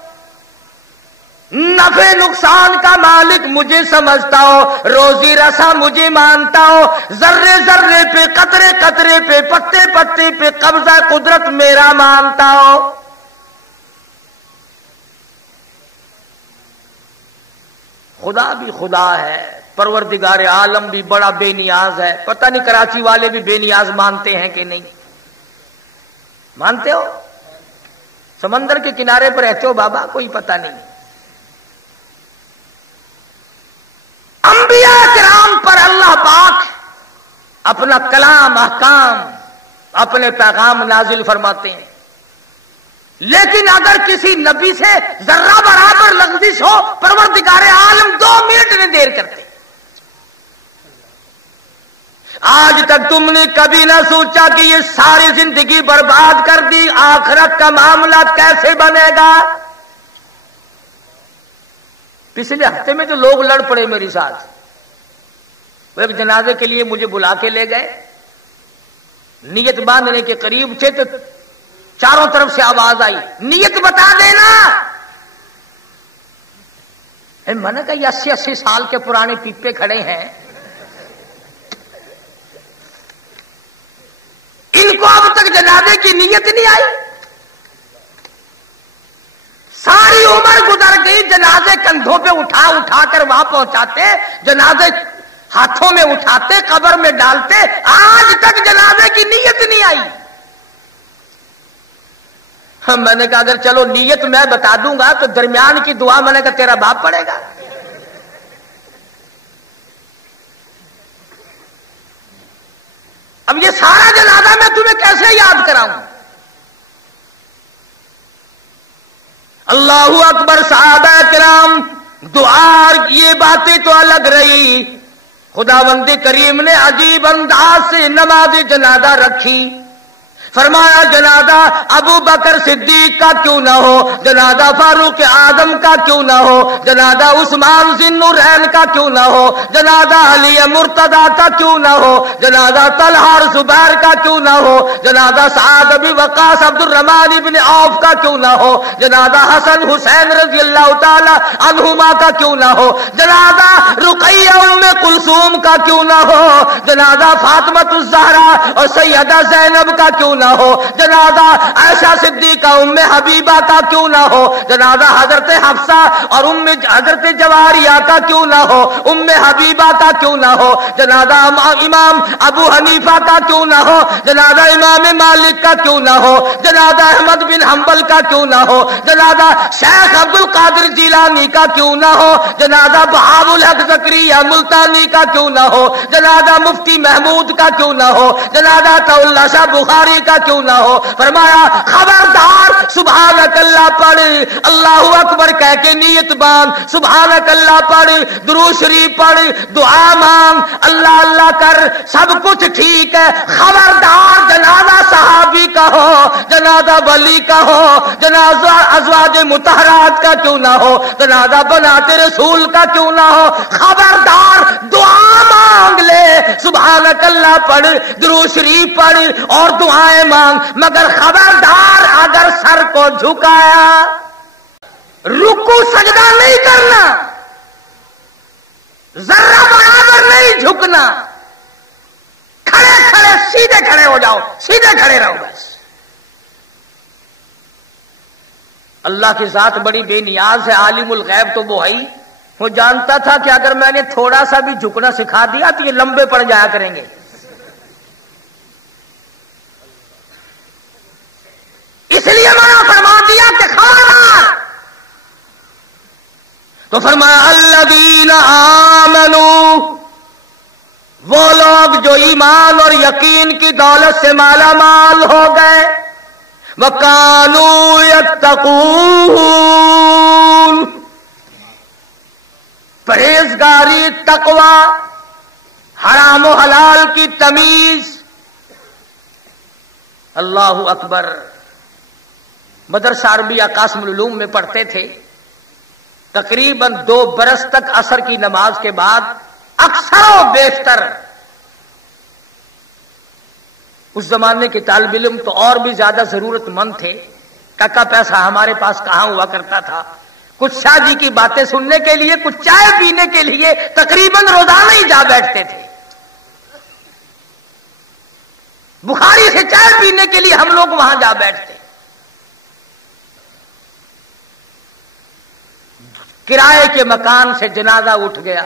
नफे नुकसान का मालिक मुझे समझता हो, रोजी रसा मुझे मानता हो, जर्रे जर्रे पे, कतरे कतरे पे, पत्ते पत्ते पे कब्जा कुदरत मेरा मानता हो। खुदा भी खुदा है, परवरदिगार आलम भी बड़ा बेनियाज है। पता नहीं कराची वाले भी बेनियाज मानते हैं कि नहीं, मानते हो? سمندر کے کنارے پر رہتے ہو بابا، کوئی پتہ نہیں. انبیاء کرام پر اللہ پاک اپنا کلام، احکام، اپنے پیغام نازل فرماتے ہیں، لیکن اگر کسی نبی سے ذرہ برابر لغزش ہو پروردگار عالم 2 منٹ نہیں دیر کرتے. آج تک تم نے کبھی نہ سوچا کہ یہ ساری زندگی برباد کر دی، آخرت کا معاملہ کیسے بنے گا؟ پچھلے ہفتے میں جو لوگ لڑ پڑے میرے ساتھ، وہ ایک جنازے کے لیے مجھے بلا کے لے گئے، نیت باندھنے کے قریب تھے تو چاروں طرف سے آواز آئی، نیت بتا دینا. میں نے کہا یہ 80 سال کے پرانے پیپے کھڑے ہیں، ان کو اب تک جنازے کی نیت نہیں آئی. ساری عمر گزر گئی، جنازے کندھوں پہ اٹھا اٹھا کر وہاں پہنچاتے، جنازے ہاتھوں میں اٹھاتے، قبر میں ڈالتے، آج تک جنازے کی نیت نہیں آئی. میں نے کہا اگر چلو نیت میں بتا دوں گا تو درمیان کی دعا میں نے کہا تیرا باپ پڑے گا. اب یہ سارا جنازہ میں تمہیں کیسے یاد کراؤں؟ اللہ اکبر. صحابہ کرام دعا، یہ باتیں تو الگ رہی، خداوند کریم نے عجیب انداز سے نماز جنازہ رکھی. فرمایا جنازہ ابو بکر صدیق کا کیوں نہ ہو، جنازہ فاروق اعظم کا کیوں نہ ہو، جنازہ عثمان ذی النورین کا کیوں نہ ہو، جنازہ علی مرتضی کا کیوں نہ ہو، جنازہ طلحہ اور زبیر کا کیوں نہ ہو، جنازہ سعد بن وقاص عبد الرحمن بن عوف کا کیوں نہ ہو، جنازہ حسن حسین رضی اللہ تعالی عنہما کا کیوں نہ ہو، جنازہ رقیہ ام کلثوم کا کیوں نہ ہو، جنازہ فاطمہ الزہرا اور سیدہ زینب کا کیوں نہ ہو، جنازہ عائشہ صدیقہ ام حبیبہ کا کیوں نہ ہو، جنازہ حضرت حفصہ اور حضرت جواریہ کا کیوں نہ ہو، ام حبیبہ کا کیوں نہ ہو، جنازہ امام ابو حنیفہ کا کیوں نہ ہو، جنازہ امام مالک کا کیوں نہ ہو، جنازہ احمد بن حنبل کا کیوں نہ ہو، جنازہ شیخ عبد القادر جیلانی کا کیوں نہ ہو، جنازہ بہاء الحق زکریا ملتانی کا کیوں نہ ہو، جنازہ مفتی محمود کا کیوں نہ ہو، جنازہ طلحہ شاہ بخاری کا کیوں نہ ہو. فرمایا خبردار سبحانک اللہ پڑھ، اللہ اکبر کہہ کے نیت باندھ، سبحانک اللہ پڑھ، درود شریف پڑھ، دعا مانگ، اللہ اللہ کر، سب کچھ ٹھیک ہے. خبردار جنازہ صحابی کا ہو، جنازہ ولی کا ہو، جنازہ ازواج مطہرات کا کیوں نہ ہو، جنازہ بنات رسول کا کیوں نہ ہو، خبردار دعا مانگ لے، سبحانک اللہ پڑھ، درود شریف پڑھ اور دعائیں مانگ، مگر خبردار اگر سر کو جھکایا، رکوع سجدہ نہیں کرنا، ذرہ برابر نہیں جھکنا، کھڑے کھڑے سیدھے کھڑے ہو جاؤ، سیدھے کھڑے رہو بس. اللہ کی ذات بڑی بے نیاز ہے، عالم الغیب تو وہ ہے، وہ جانتا تھا کہ اگر میں نے تھوڑا سا بھی جھکنا سکھا دیا تو یہ لمبے پڑ جایا کریں گے. اس لیے منع فرما دیا کہ خبردار. تو فرمایا الذین آمنوا، وہ لوگ جو ایمان اور یقین کی دولت سے مالا مال ہو گئے، وَكَانُوا يَتَّقُونَ، پرہیزگاری، تقوی، حرام و حلال کی تمیز. اللہ اکبر. مدرسہ عربیہ قاسم العلوم میں پڑھتے تھے، تقریباً 2 برس تک عصر کی نماز کے بعد اکثر و بیشتر، اس زمانے کے طالب علم تو اور بھی زیادہ ضرورت مند تھے، ککا پیسہ ہمارے پاس کہاں ہوا کرتا تھا، کچھ شاہ جی کی باتیں سننے کے لیے، کچھ چائے پینے کے لیے تقریباً روزانہ ہی جا بیٹھتے تھے. بخاری سے چائے پینے کے لیے ہم لوگ وہاں جا بیٹھتے. کرائے کے مکان سے جنازہ اٹھ گیا.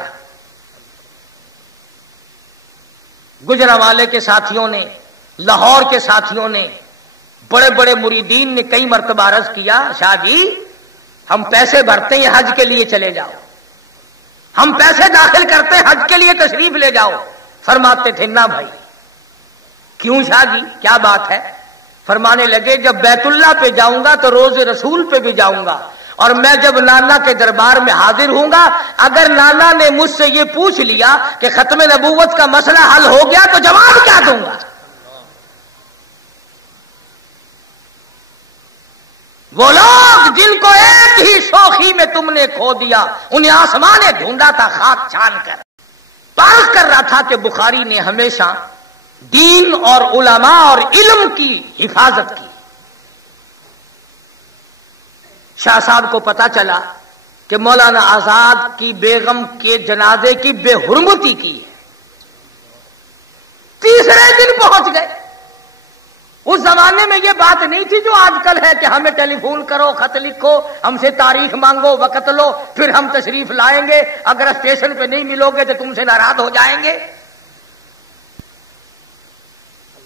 گجرانوالے کے ساتھیوں نے، لاہور کے ساتھیوں نے बड़े बड़े मुरीदीन ने कई मर्तबा अर्ज किया, शाह जी हम पैसे भरते हैं हज के लिए चले जाओ, हम पैसे दाखिल करते हैं हज के लिए तशरीफ ले जाओ। फरमाते थे ना भाई। क्यों शाह जी, क्या बात है? फरमाने लगे जब बैतुल्ला पे जाऊंगा तो रोज़े रसूल पे भी जाऊंगा, और मैं जब नाना के दरबार में हाजिर होऊंगा, अगर नाना ने मुझसे ये पूछ लिया कि खत्म नबूवत का मसला हल हो गया तो जवाब क्या दूंगा? वो लोग जिनको एक ही शौखी में तुमने खो दिया, उन्हें आसमान ने ढूंढा था खाक छान कर। पाक कर रहा था कि बुखारी ने हमेशा दीन और उलमा और इल्म की हिफाजत की। शाह साहब को पता चला कि मौलाना आजाद की बेगम के जनाजे की बेहुरमती की है। तीसरे दिन पहुंच गए। उस जमाने में यह बात नहीं थी जो आजकल है कि हमें टेलीफोन करो, खत लिखो, हमसे तारीख मांगो, वक्त लो, फिर हम तशरीफ लाएंगे, अगर स्टेशन पे नहीं मिलोगे तो तुमसे नाराज हो जाएंगे।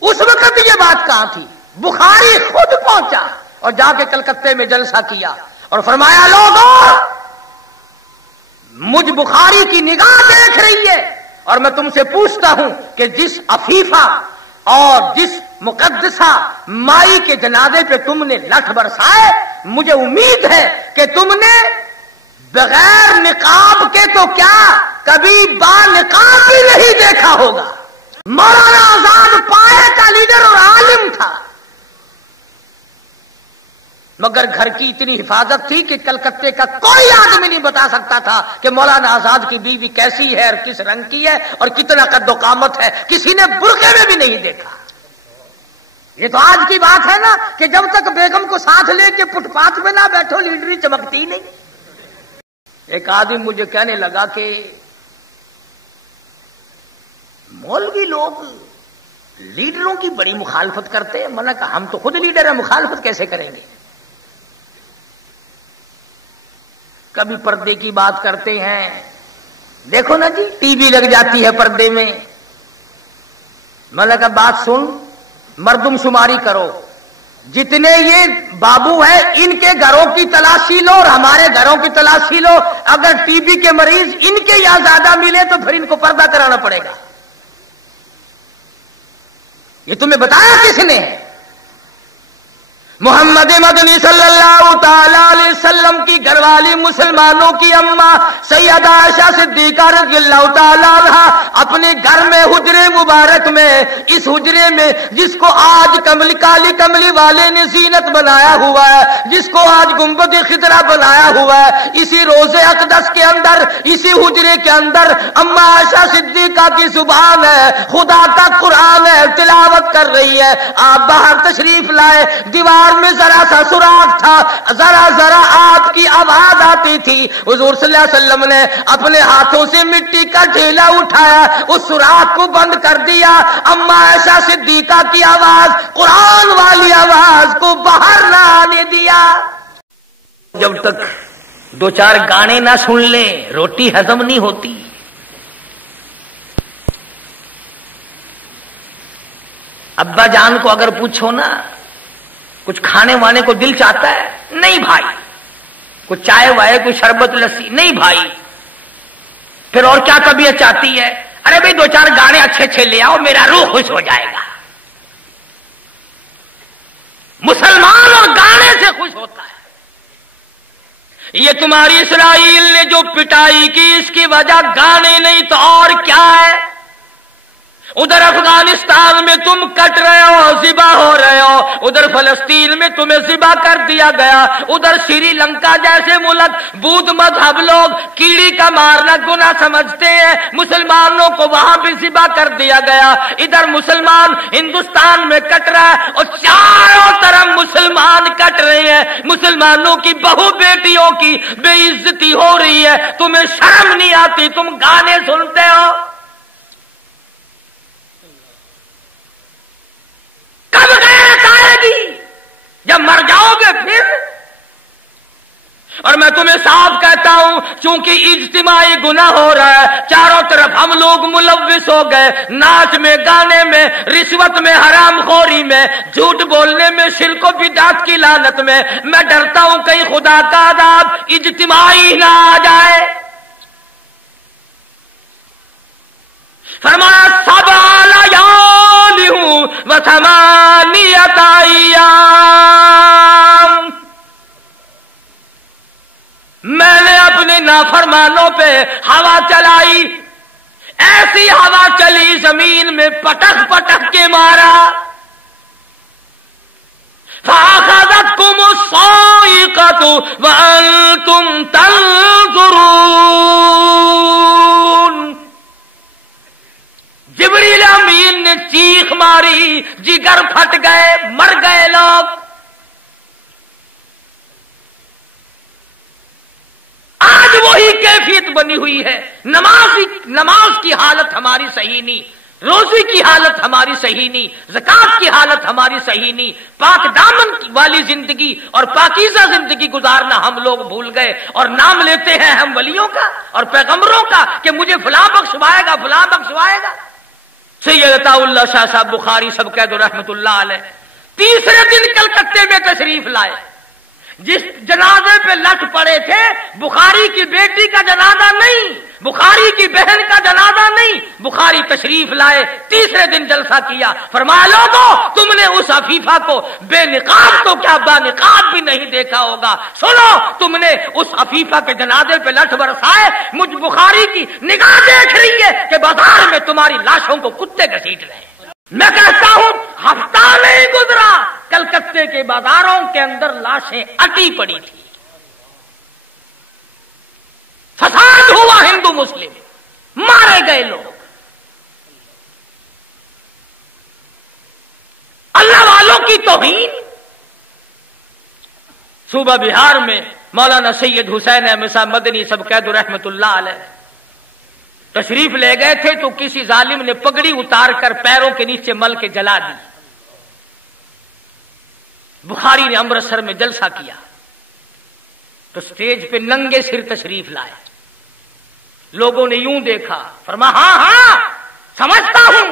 उस वक्त ये बात कहां थी? बुखारी खुद पहुंचा और जाके कलकत्ते में जलसा किया और फरमाया लोगों, मुझ बुखारी की निगाह देख रही है और मैं तुमसे पूछता हूं कि जिस अफीफा और जिस मुकद्दसा माई के जनाजे पे तुमने लठ बरसाए, मुझे उम्मीद है कि तुमने बगैर निकाब के तो क्या कभी बानिकाब भी नहीं देखा होगा। मौलाना आजाद पाए का लीडर और आलिम था, मगर घर की इतनी हिफाजत थी कि कलकत्ते का कोई आदमी नहीं बता सकता था कि मौलाना आजाद की बीवी कैसी है और किस रंग की है और कितना कद्दो कामत है। किसी ने बुरके में भी नहीं देखा। ये तो आज की बात है ना कि जब तक बेगम को साथ लेके फुटपाथ में ना बैठो लीडरी चमकती नहीं। एक आदमी मुझे कहने लगा कि मौलवी लोग लीडरों की बड़ी मुखालफत करते हैं। मैंने कहा हम तो खुद लीडर हैं, मुखालफत कैसे करेंगे? कभी पर्दे की बात करते हैं, देखो ना जी टीवी लग जाती है पर्दे में। मैंने कहा बात सुन, मर्दम शुमारी करो, जितने ये बाबू हैं इनके घरों की तलाशी लो और हमारे घरों की तलाशी लो। अगर टीबी के मरीज इनके यहां ज्यादा मिले तो फिर इनको पर्दा कराना पड़ेगा। ये तुम्हें बताया किसने? मोहम्मद मदनी सल्लल्लाहु ताला अलैहि वसल्लम की घरवाली मुसलमानों की अम्मा सैयदा आयशा सिद्दीका रज़ियल्लाहु ताला अन्हा अपने घर में हुजरे मुबारक में, इस हुजरे में जिसको आज काली कमली वाले ने जीनत बनाया हुआ है, जिसको आज गुंबद खिदरा बनाया हुआ है, इसी रोजे अक़दस के अंदर, इसी हुजरे के अंदर अम्मा आयशा सिद्दीका की जुबान है, खुदा का कुरान है, तिलावत कर रही है। आप बाहर तशरीफ लाए, दीवार में जरा सा सुराख था, जरा जरा आपकी आवाज आती थी। हुजूर सल्लल्लाहु अलैहि वसल्लम ने अपने हाथों से मिट्टी का ढेला उठाया, उस सुराख को बंद कर दिया। अम्मा आयशा सिद्दीका की आवाज, कुरान वाली आवाज को बाहर ना आने दिया। जब तक दो चार गाने ना सुन ले रोटी हजम नहीं होती। अब्बा जान को अगर पूछो ना कुछ खाने वाने को दिल चाहता है? नहीं भाई। कुछ चाय वाय, कोई शरबत लस्सी? नहीं भाई। फिर और क्या तबीयत चाहती है? अरे भाई दो चार गाने अच्छे अच्छे ले आओ, मेरा रूह खुश हो जाएगा। मुसलमान और गाने से खुश होता है। ये तुम्हारी इसराइल ने जो पिटाई की, इसकी वजह गाने नहीं तो और क्या है? उधर अफगानिस्तान में तुम कट रहे हो, ज़िबा हो रहे हो, उधर फलस्तीन में तुम्हें ज़िबा कर दिया गया, उधर श्रीलंका जैसे मुल्क बौद्ध मजहब लोग कीड़ी का मारना गुनाह समझते हैं, मुसलमानों को वहां भी ज़िबा कर दिया गया। इधर मुसलमान हिंदुस्तान में कट रहा है और चारों तरफ मुसलमान कट रहे हैं। मुसलमानों की बहू बेटियों की बेइज्जती हो रही है, तुम्हें शर्म नहीं आती? तुम गाने सुनते हो। कब गैरत आएगी? जब मर जाओगे फिर? اور میں تمہیں صاف کہتا ہوں چونکہ اجتماعی گناہ ہو رہا ہے، چاروں طرف ہم لوگ ملوث ہو گئے، ناچ میں، گانے میں، رشوت میں، حرام خوری میں، جھوٹ بولنے میں، شرک و بدعت کی لعنت میں، میں ڈرتا ہوں کہیں خدا کا عذاب اجتماعی نہ آ جائے۔ فرمایا سبع لیال و ثمانیۃ ایام، میں نے اپنے نافرمانوں پہ ہوا چلائی، ایسی ہوا چلی زمین میں پٹک پٹک کے مارا، فَأَخَذَتْكُمُ الصَّاعِقَةُ وَأَنْتُمْ تَنْظُرُونَ۔ جبریل امین نے چیخ ماری، جگر پھٹ گئے، مر گئے لوگ۔ آج وہی کیفیت بنی ہوئی ہے، نماز کی حالت ہماری صحیح نہیں، روزی کی حالت ہماری صحیح نہیں، زکات کی حالت ہماری صحیح نہیں، پاک دامن والی زندگی اور پاکیزہ زندگی گزارنا ہم لوگ بھول گئے، اور نام لیتے ہیں ہم ولیوں کا اور پیغمبروں کا کہ مجھے فلاں بخشوائے گا، فلاں بخشوائے گا۔ سید عطا اللہ شاہ صاحب بخاری سب کہہ دو رحمت اللہ علیہ، تیسرے دن کلکتے میں تشریف لائے، جس جنازے پہ لٹ پڑے تھے بخاری کی بیٹی کا جنازہ نہیں، بخاری کی بہن کا جنازہ نہیں، بخاری تشریف لائے، تیسرے دن جلسہ کیا، فرمایا لوگوں تم نے اس عفیفہ کو بے نقاب تو کیا با نقاب بھی نہیں دیکھا ہوگا، سنو تم نے اس عفیفہ کے جنازے پہ لٹ برسائے، مجھ بخاری کی نگاہ دیکھ رہی ہے کہ بازار میں تمہاری لاشوں کو کتے گھسیٹ رہے ہیں۔ میں کہتا ہوں ہفتہ نہیں گزرا کلکتے کے بازاروں کے اندر لاشیں اٹی پڑی تھی، فساد ہوا ہندو مسلم، مارے گئے لوگ، اللہ والوں کی توہین۔ صوبہ بہار میں مولانا سید حسین احمد صاحب مدنی سب قید رحمت اللہ علیہ تشریف لے گئے تھے تو کسی ظالم نے پگڑی اتار کر پیروں کے نیچے مل کے جلا دی۔ بخاری نے امرتسر میں جلسہ کیا تو سٹیج پہ ننگے سر تشریف لائے، لوگوں نے یوں دیکھا، فرمایا ہاں ہاں سمجھتا ہوں،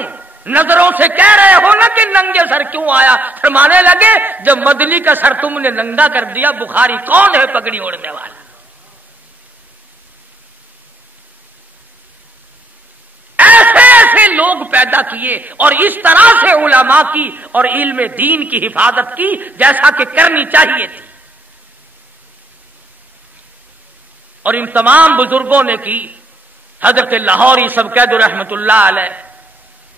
نظروں سے کہہ رہے ہو نا کہ ننگے سر کیوں آیا، فرمانے لگے جب مدنی کا سر تم نے ننگا کر دیا، بخاری کون ہے پگڑی اوڑھنے والا؟ ایسے لوگ پیدا کیے اور اس طرح سے علماء کی اور علم دین کی حفاظت کی جیسا کہ کرنی چاہیے تھی، اور ان تمام بزرگوں نے کی۔ حضرت لاہوری سب قید رحمت اللہ علیہ،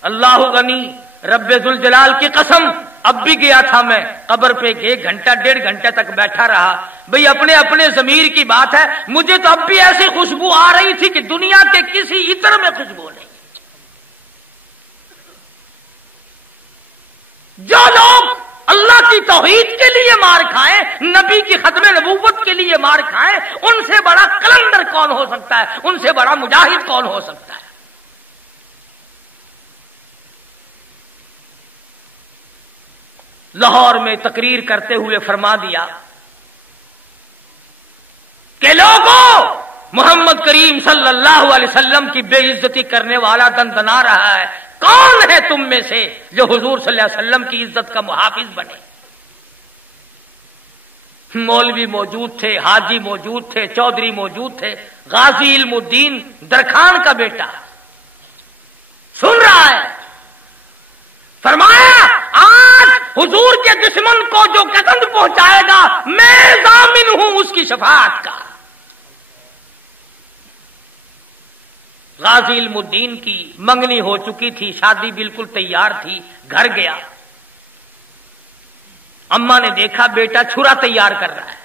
اللہ غنی رب ذوالجلال کی قسم، اب بھی گیا تھا میں قبر پہ 1 گھنٹہ 1.5 گھنٹے تک بیٹھا رہا، بھئی اپنے اپنے ضمیر کی بات ہے، مجھے تو اب بھی ایسی خوشبو آ رہی تھی کہ دنیا کے کسی عطر میں خوشبو نہیں۔ جو لوگ اللہ کی توحید کے لیے مار کھائیں، نبی کی ختم نبوت کے لیے مار کھائیں، ان سے بڑا قلندر کون ہو سکتا ہے، ان سے بڑا مجاہد کون ہو سکتا ہے؟ لاہور میں تقریر کرتے ہوئے فرما دیا کہ لوگوں محمد کریم صلی اللہ علیہ وسلم کی بے عزتی کرنے والا دندنا رہا ہے، کون ہے تم میں سے جو حضور صلی اللہ علیہ وسلم کی عزت کا محافظ بنے؟ مولوی موجود تھے، حاجی موجود تھے، چودھری موجود تھے، غازی علم الدین درخان کا بیٹا سن رہا ہے، فرمایا آج حضور کے دشمن کو جو قتل پہنچائے گا میں ضامن ہوں اس کی شفاعت کا۔ غازی علم الدین کی منگنی ہو چکی تھی، شادی بالکل تیار تھی، گھر گیا، اماں نے دیکھا بیٹا چھرا تیار کر رہا ہے،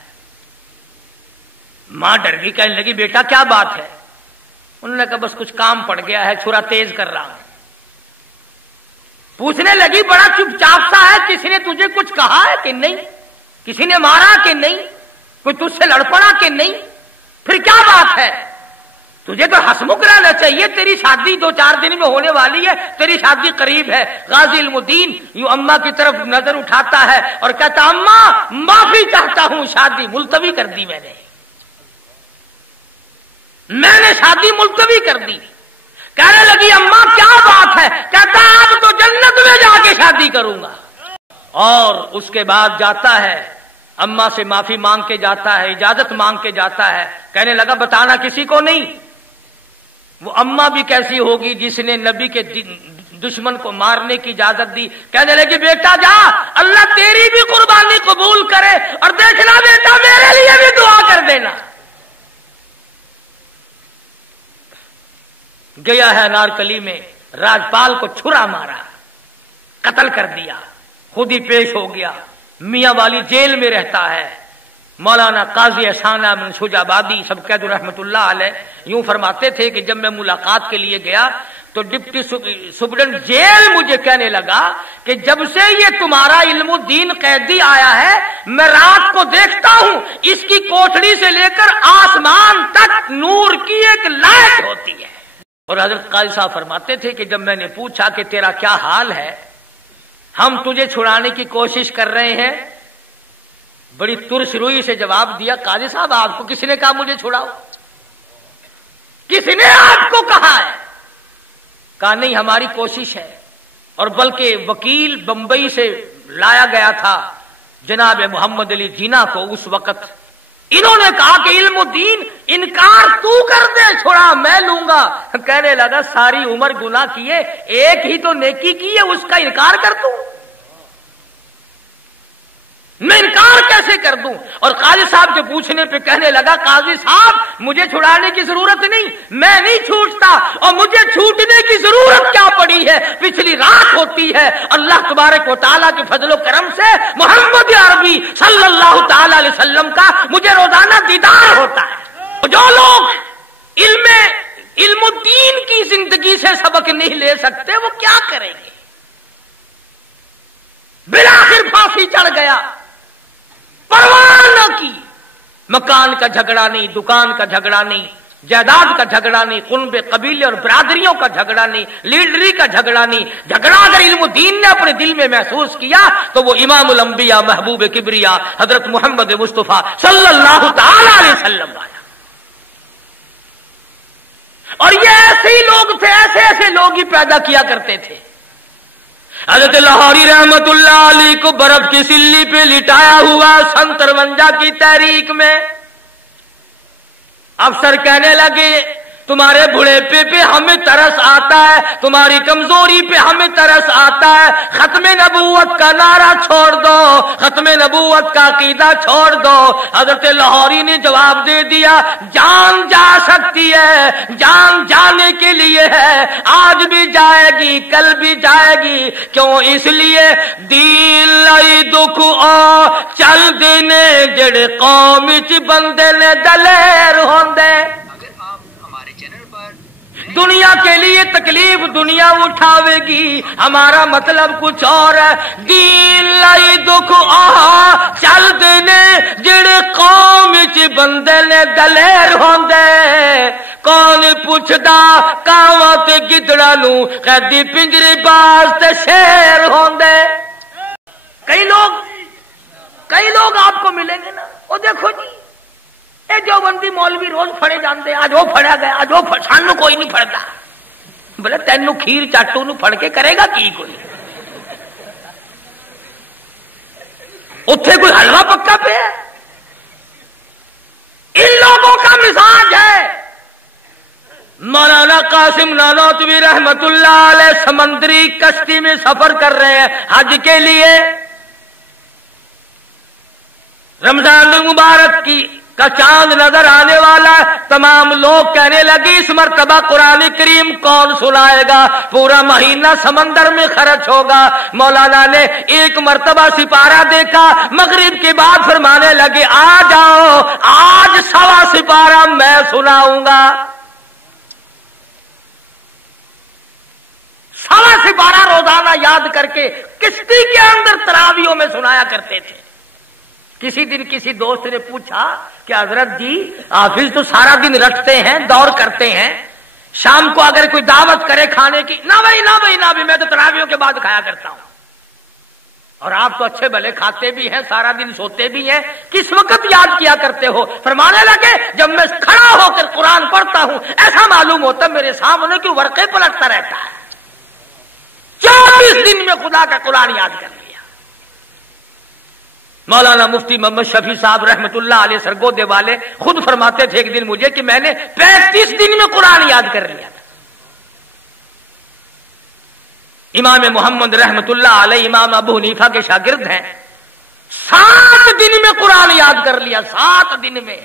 ماں ڈر گئی، کہنے لگی بیٹا کیا بات ہے؟ انہوں نے کہا بس کچھ کام پڑ گیا ہے، چھرا تیز کر رہا ہوں۔ پوچھنے لگی بڑا چپ چاپ سا ہے، کسی نے تجھے کچھ کہا ہے کہ نہیں؟ کسی نے مارا کہ نہیں؟ کوئی تجھ سے لڑ پڑا کہ نہیں؟ پھر کیا بات ہے؟ تجھے تو ہسمکھ رہنا چاہیے، تیری شادی 2-4 دن میں ہونے والی ہے، تیری شادی قریب ہے۔ غازی علم الدین یوں اماں کی طرف نظر اٹھاتا ہے اور کہتا اماں معافی چاہتا ہوں، شادی ملتوی کر دی میں نے۔ मैंने शादी मुलतवी कर दी। कहने लगी अम्मा क्या बात है? कहता अब तो जन्नत में जाके शादी करूंगा। और उसके बाद जाता है, अम्मा से माफी मांग के जाता है, इजाजत मांग के जाता है। कहने लगा बताना किसी को नहीं। वो अम्मा भी कैसी होगी जिसने नबी के दुश्मन को मारने की इजाजत दी। कहने लगी बेटा जा, अल्लाह तेरी भी कुर्बानी कबूल करे, और देखना बेटा मेरे लिए भी दुआ कर देना। गया है अनारकली में, राजपाल को छुरा मारा, कत्ल कर दिया, खुद ही पेश हो गया। मियां वाली जेल में रहता है। मौलाना काजी अहसाना बिन शुजाबादी सब कहते रहमतुल्लाह अलैह यूं फरमाते थे कि जब मैं मुलाकात के लिए गया तो डिप्टी सुप्रीडेंट जेल मुझे कहने लगा कि जब से ये तुम्हारा इल्मुद्दीन कैदी आया है, मैं रात को देखता हूं इसकी कोठरी से लेकर आसमान तक नूर की एक लाइट होती है। और हजरत काजी साहब फरमाते थे कि जब मैंने पूछा कि तेरा क्या हाल है, हम तुझे छुड़ाने की कोशिश कर रहे हैं, बड़ी तुरस रुई से जवाब दिया काजी साहब आपको किसने कहा मुझे छुड़ाओ? किसने आपको कहा है? कहा नहीं हमारी कोशिश है। और बल्कि वकील बंबई से लाया गया था जनाब मोहम्मद अली जीना को उस वक्त। इन्होंने कहा कि इल्मुद्दीन इनकार तू कर दे, छुड़ा मैं लूंगा। कहने लगा सारी उम्र गुनाह किए, एक ही तो नेकी की है, उसका इनकार कर दूं? मैं इनकार कैसे कर दूं? और काजी साहब के पूछने पे कहने लगा काजी साहब मुझे छुड़ाने की जरूरत नहीं, मैं नहीं छूटता, और मुझे छूटने की जरूरत क्या पड़ी है? पिछली रात होती है, अल्लाह तबारक व तआला के फजलो करम से मोहम्मद अरबी सल्लल्लाहु तआला अलैहि वसल्लम का मुझे रोजाना दीदार होता है। जो लोग इल्मुद्दीन की जिंदगी से सबक नहीं ले सकते वो क्या करेंगे? बिलाखिर फांसी चढ़ गया, परवाह न की। मकान का झगड़ा नहीं, दुकान का झगड़ा नहीं, जायदाद का झगड़ा नहीं, कुनबे कबीले और बरादरियों का झगड़ा नहीं, लीडरी का झगड़ा नहीं। झगड़ा अगर इल्मुद्दीन ने अपने दिल में महसूस किया तो वो इमामुल अंबिया महबूब किबरिया हजरत मोहम्मद मुस्तफा सल्लल्लाहु तआला अलैहि वसल्लम आया। और ये ऐसे ही लोग थे, ऐसे ऐसे लोग ही पैदा किया करते थे। हजरत लाहौरी रहमतुल्लाह अलैह को बर्फ की सिल्ली पे लिटाया हुआ सन 53 की तहरीक में अफसर कहने लगे तुम्हारे बुढ़ेपे पे हमें तरस आता है, तुम्हारी कमजोरी पे हमें तरस आता है, खत्मे नबूवत का नारा छोड़ दो, खत्मे नबूवत का अकीदा छोड़ दो। हजरत लाहौरी ने जवाब दे दिया जान जा सकती है, जान जाने के लिए है, आज भी जाएगी कल भी जाएगी। क्यों? इसलिए दीन लाई दुख आ चल देने जेड़े कौम च बंदे ने दलेर होंदे। दुनिया के लिए तकलीफ दुनिया उठावेगी, हमारा मतलब कुछ और है। दीन लाई दुख आ चल देने जेड़े कौम च बंदे ने दलेर होंदे। कौन पुछदा कावां ते गिदड़ा नू कैदी पिंजरे बाज ते शेर होंदे। कई लोग आपको मिलेंगे ना, वो देखो जी ये जो बंदी मौलवी रोज फड़े जाते, आज वो फड़ा गया, आज वो सानू कोई नहीं फड़ता। बोले तेनू खीर चाटू नू फड़ के करेगा की कोई? उत्थे कोई हलवा पक्का पे है? इन लोगों का मिजाज है। मौलाना कासिम नानोतवी रहमतुल्लाह अलैह समंदरी कश्ती में सफर कर रहे हैं हज के लिए। रमजान मुबारक का चांद नजर आने वाला, तमाम लोग कहने लगे इस मर्तबा कुरान करीम कौन सुनाएगा, पूरा महीना समंदर में खर्च होगा। मौलाना ने एक मर्तबा सिपारा देखा, मगरिब के बाद फरमाने लगे आ जाओ आज सवा सिपारा मैं सुनाऊंगा। सवा सिपारा रोजाना याद करके किश्ती के अंदर तरावियों में सुनाया करते थे। किसी दिन किसी दोस्त ने पूछा कि हजरत जी हाफिज तो सारा दिन रटते हैं, दौड़ करते हैं, शाम को अगर कोई दावत करे खाने की, ना भाई मैं तो तरावियों के बाद खाया करता हूं। اور آپ تو اچھے بھلے کھاتے بھی ہیں، سارا دن سوتے بھی ہیں، کس وقت یاد کیا کرتے ہو؟ فرمانے لگے جب میں کھڑا ہو کر قرآن پڑھتا ہوں ایسا معلوم ہوتا میرے سامنے کہ ورقے پلٹتا رہتا ہے۔ 24 دن میں خدا کا قرآن یاد کر لیا۔ مولانا مفتی محمد شفیع صاحب رحمت اللہ علیہ سرگودے والے خود فرماتے تھے ایک دن مجھے کہ میں نے 35 دن میں قرآن یاد کر لیا تھا۔ امام محمد رحمت اللہ علیہ امام ابو حنیفہ کے شاگرد ہیں، 7 دن میں قرآن یاد کر لیا، 7 دن میں۔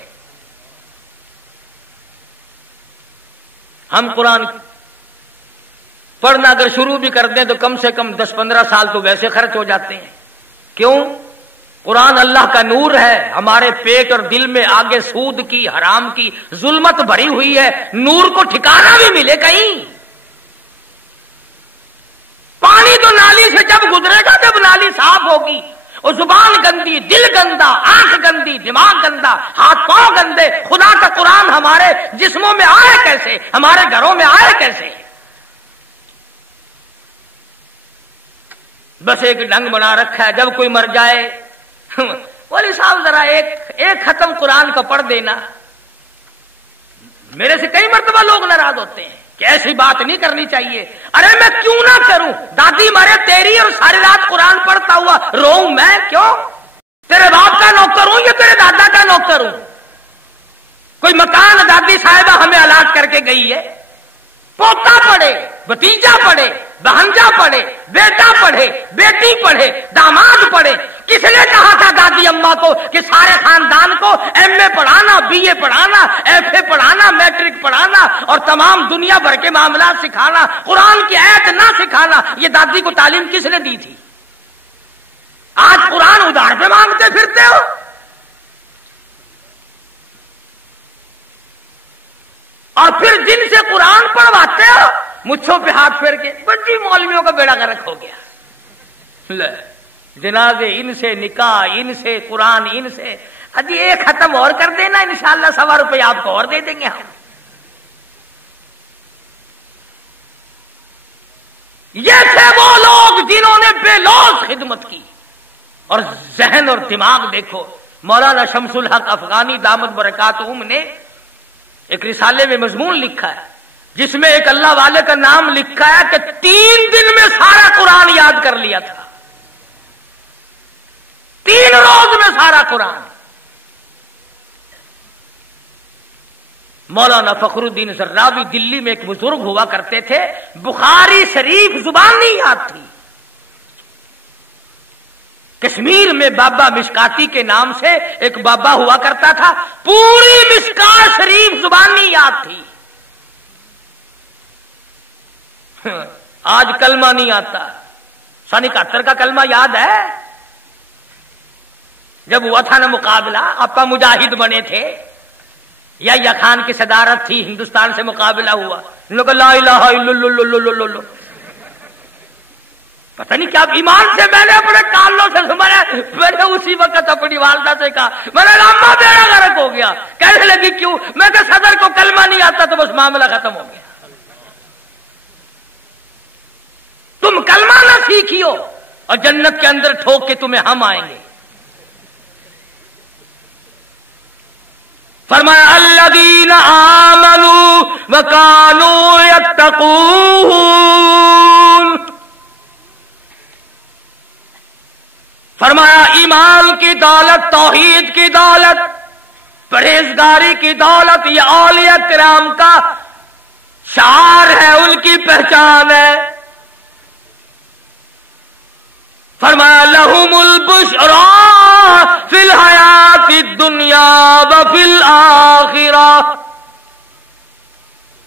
ہم قرآن پڑھنا اگر شروع بھی کر دیں تو کم سے کم 10-15 سال تو ویسے خرچ ہو جاتے ہیں۔ کیوں؟ قرآن اللہ کا نور ہے، ہمارے پیٹ اور دل میں آگے سود کی حرام کی ظلمت بھری ہوئی ہے، نور کو ٹھکانہ بھی ملے کہیں۔ پانی تو نالی سے جب گزرے گا جب نالی صاف ہوگی، اور زبان گندی، دل گندا، آنکھ گندی، دماغ گندا، ہاتھ پاؤں گندے، خدا کا قرآن ہمارے جسموں میں آئے کیسے، ہمارے گھروں میں آئے کیسے؟ بس ایک ڈنگ بنا رکھا ہے، جب کوئی مر جائے ولی صاحب ذرا ایک ختم قرآن کا پڑھ دینا۔ میرے سے کئی مرتبہ لوگ ناراض ہوتے ہیں کہ ایسی بات نہیں کرنی چاہیے۔ ارے میں کیوں نہ کروں؟ دادی مرے تیری اور ساری رات قرآن پڑھتا ہوا روؤں میں کیوں؟ تیرے باپ کا نوکر ہوں یا تیرے دادا کا نوکر ہوں؟ کوئی مکان دادی صاحبہ ہمیں الاٹ کر کے گئی ہے، پوتا پڑھے، بھتیجا پڑھے، بہنجا پڑھے، بیٹا پڑھے، بیٹی پڑھے، داماد پڑھے۔ کس نے کہا تھا دادی اماں کو کہ سارے خاندان کو ایم اے پڑھانا، بی اے پڑھانا، ایف اے پڑھانا، میٹرک پڑھانا اور تمام دنیا بھر کے معاملات سکھانا، قرآن کی آیت نہ سکھانا؟ یہ دادی کو تعلیم کس نے دی تھی؟ آج قرآن ادھار پہ مانگتے پھرتے ہو۔ اور پھر جن سے قرآن پڑھواتے ہو مچھوں پہ ہاتھ پھیر کے بڑی مولویوں کا بیڑا غرق ہو گیا۔ جنازے ان سے، نکاح ان سے، قرآن ان سے۔ ابھی ایک ختم اور کر دینا، انشاءاللہ 100 روپے آپ کو اور دے دیں گے ہم۔ یہ تھے وہ لوگ جنہوں نے بے لوث خدمت کی، اور ذہن اور دماغ دیکھو۔ مولانا شمس الحق افغانی دامت برکاتہم نے ایک رسالے میں مضمون لکھا ہے جس میں ایک اللہ والے کا نام لکھا ہے کہ 3 دن میں سارا قرآن یاد کر لیا تھا، 3 روز میں سارا قرآن۔ مولانا فخر الدین زرابی دلی میں ایک بزرگ ہوا کرتے تھے، بخاری شریف زبان نہیں یاد تھی۔ کشمیر میں بابا مشکاتی کے نام سے ایک بابا ہوا کرتا تھا، پوری مشکات شریف زبان نہیں یاد تھی۔ آج کلمہ نہیں آتا، 71 کا کلمہ یاد ہے؟ جب ہوا تھا نا مقابلہ، آپا مجاہد بنے تھے، یا خان کی صدارت تھی، ہندوستان سے مقابلہ ہوا، ان لوگوں لا الہ الا اللہ، پتہ نہیں کیا ایمان سے میں نے اپنے کانوں سے سنا۔ میں نے اسی وقت اپنی والدہ سے کہا، میں نے اماں بیڑا غرق ہو گیا۔ کہنے لگی کیوں؟ میں کہ صدر کو کلمہ نہیں آتا تو بس معاملہ ختم ہو گیا۔ تم کلمہ نہ سیکھیو اور جنت کے اندر ٹھوک کے تمہیں ہم آئیں گے۔ فرمایا الذین آمنوا وکانوا یتقون، فرمایا ایمان کی دولت، توحید کی دولت، پرہیزگاری کی دولت یہ اولیاء کرام کا شعار ہے، ان کی پہچان ہے۔ فرمایا لہم البشرا فی الحیات الدنیا وفی الآخرہ۔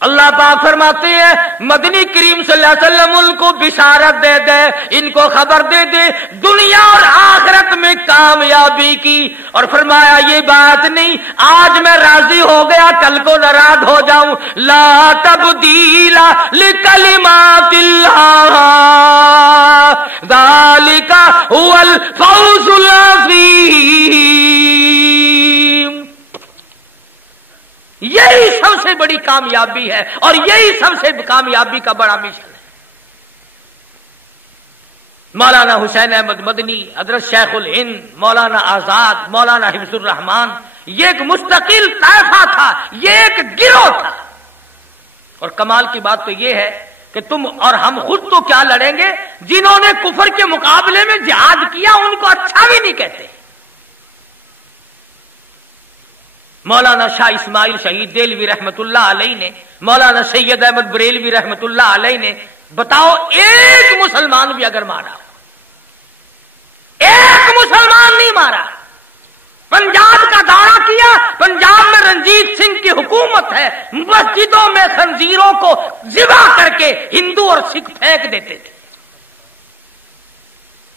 اللہ پاک فرماتے ہیں مدنی کریم صلی اللہ علیہ وسلم ان کو بشارت دے دے، ان کو خبر دے دے دنیا اور آخرت میں کامیابی کی۔ اور فرمایا یہ بات نہیں آج میں راضی ہو گیا کل کو ناراض ہو جاؤں، لا تبدیل لکلمات اللہ ذالک هو الفوز العظیم۔ یہی سب سے بڑی کامیابی ہے اور یہی سب سے کامیابی کا بڑا مشن ہے۔ مولانا حسین احمد مدنی، حضرت شیخ الہند، مولانا آزاد، مولانا حفظ الرحمان، یہ ایک مستقل طائفہ تھا، یہ ایک گروہ تھا. اور کمال کی بات تو یہ ہے کہ تم اور ہم خود تو کیا لڑیں گے، جنہوں نے کفر کے مقابلے میں جہاد کیا ان کو اچھا بھی نہیں کہتے. مولانا شاہ اسماعیل شہید دہلوی رحمت اللہ علیہ نے، مولانا سید احمد بریلوی رحمت اللہ علیہ نے، بتاؤ ایک مسلمان بھی اگر مارا، ایک مسلمان نہیں مارا. پنجاب کا دورہ کیا، پنجاب میں رنجیت سنگھ کی حکومت ہے، مسجدوں میں خنزیروں کو ذبح کر کے ہندو اور سکھ پھینک دیتے تھے.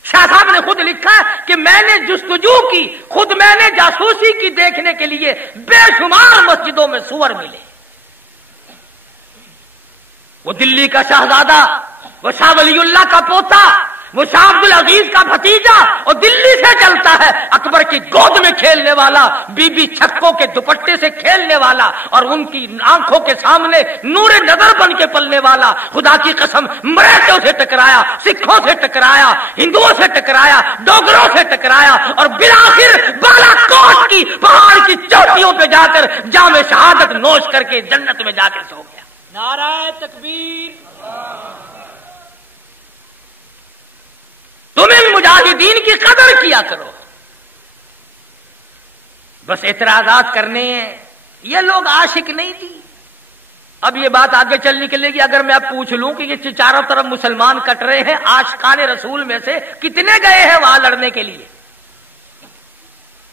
شاہ صاحب نے خود لکھا کہ میں نے جستجو کی، خود میں نے جاسوسی کی دیکھنے کے لیے بے شمار مسجدوں میں سور ملے. وہ دلی کا شہزادہ، وہ شاہ ولی اللہ کا پوتا، وہ شاہ عبد العزیز کا بھتیجا، اور دلی سے چلتا ہے، اکبر کی گود میں کھیلنے والا، بی بی چھکوں کے دوپٹے سے کھیلنے والا، اور ان کی آنکھوں کے سامنے نور نظر بن کے پلنے والا. خدا کی قسم مراٹھوں سے ٹکرایا، سکھوں سے ٹکرایا، ہندوؤں سے ٹکرایا، ڈوگروں سے ٹکرایا، اور بالآخر بالا کوٹ کی پہاڑ کی چوٹیوں پہ جا کر جام شہادت نوش کر کے جنت میں جا کر سو گیا. نعرہ تکبیر. تم ان مجاہدین کی قدر کیا کرو. بس اعتراضات کرنے ہیں. یہ لوگ عاشق نہیں تھی. اب یہ بات آگے چل نکلے گی. اگر میں اب پوچھ لوں کہ یہ چاروں طرف مسلمان کٹ رہے ہیں، عاشقان رسول میں سے کتنے گئے ہیں وہاں لڑنے کے لیے؟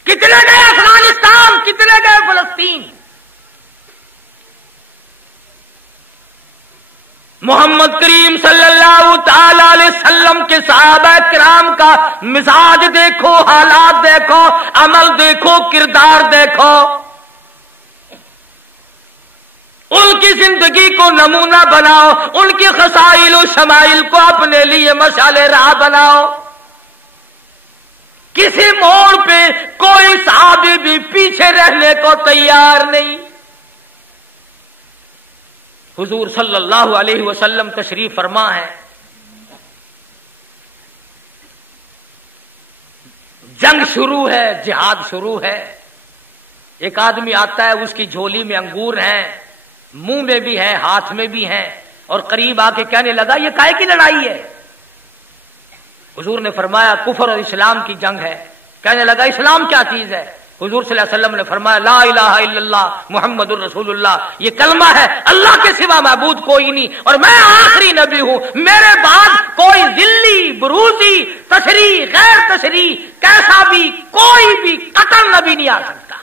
کتنے گئے افغانستان؟ کتنے گئے فلسطین؟ محمد کریم صلی اللہ تعالی علیہ وسلم کے صحابہ کرام کا مزاج دیکھو، حالات دیکھو، عمل دیکھو، کردار دیکھو. ان کی زندگی کو نمونہ بناؤ، ان کی خصائل و شمائل کو اپنے لیے مشعل راہ بناؤ. کسی موڑ پہ کوئی صحابی بھی پیچھے رہنے کو تیار نہیں. حضور صلی اللہ علیہ وسلم تشریف فرما ہے. جنگ شروع ہے، جہاد شروع ہے. ایک آدمی آتا ہے، اس کی جھولی میں انگور ہیں، منہ میں بھی ہیں، ہاتھ میں بھی ہیں، اور قریب آ کے کہنے لگا یہ کائے کی لڑائی ہے؟ حضور نے فرمایا کفر اور اسلام کی جنگ ہے. کہنے لگا اسلام کیا چیز ہے؟ حضور صلی اللہ علیہ وسلم نے فرمایا لا الہ الا اللہ محمد الرسول اللہ. یہ کلمہ ہے اللہ کے سوا معبود کوئی نہیں، اور میں آخری نبی ہوں، میرے بعد کوئی ذلی، بروزی، تشریح، غیر تشریح، کیسا بھی کوئی بھی قطر نبی نہیں آ سکتا.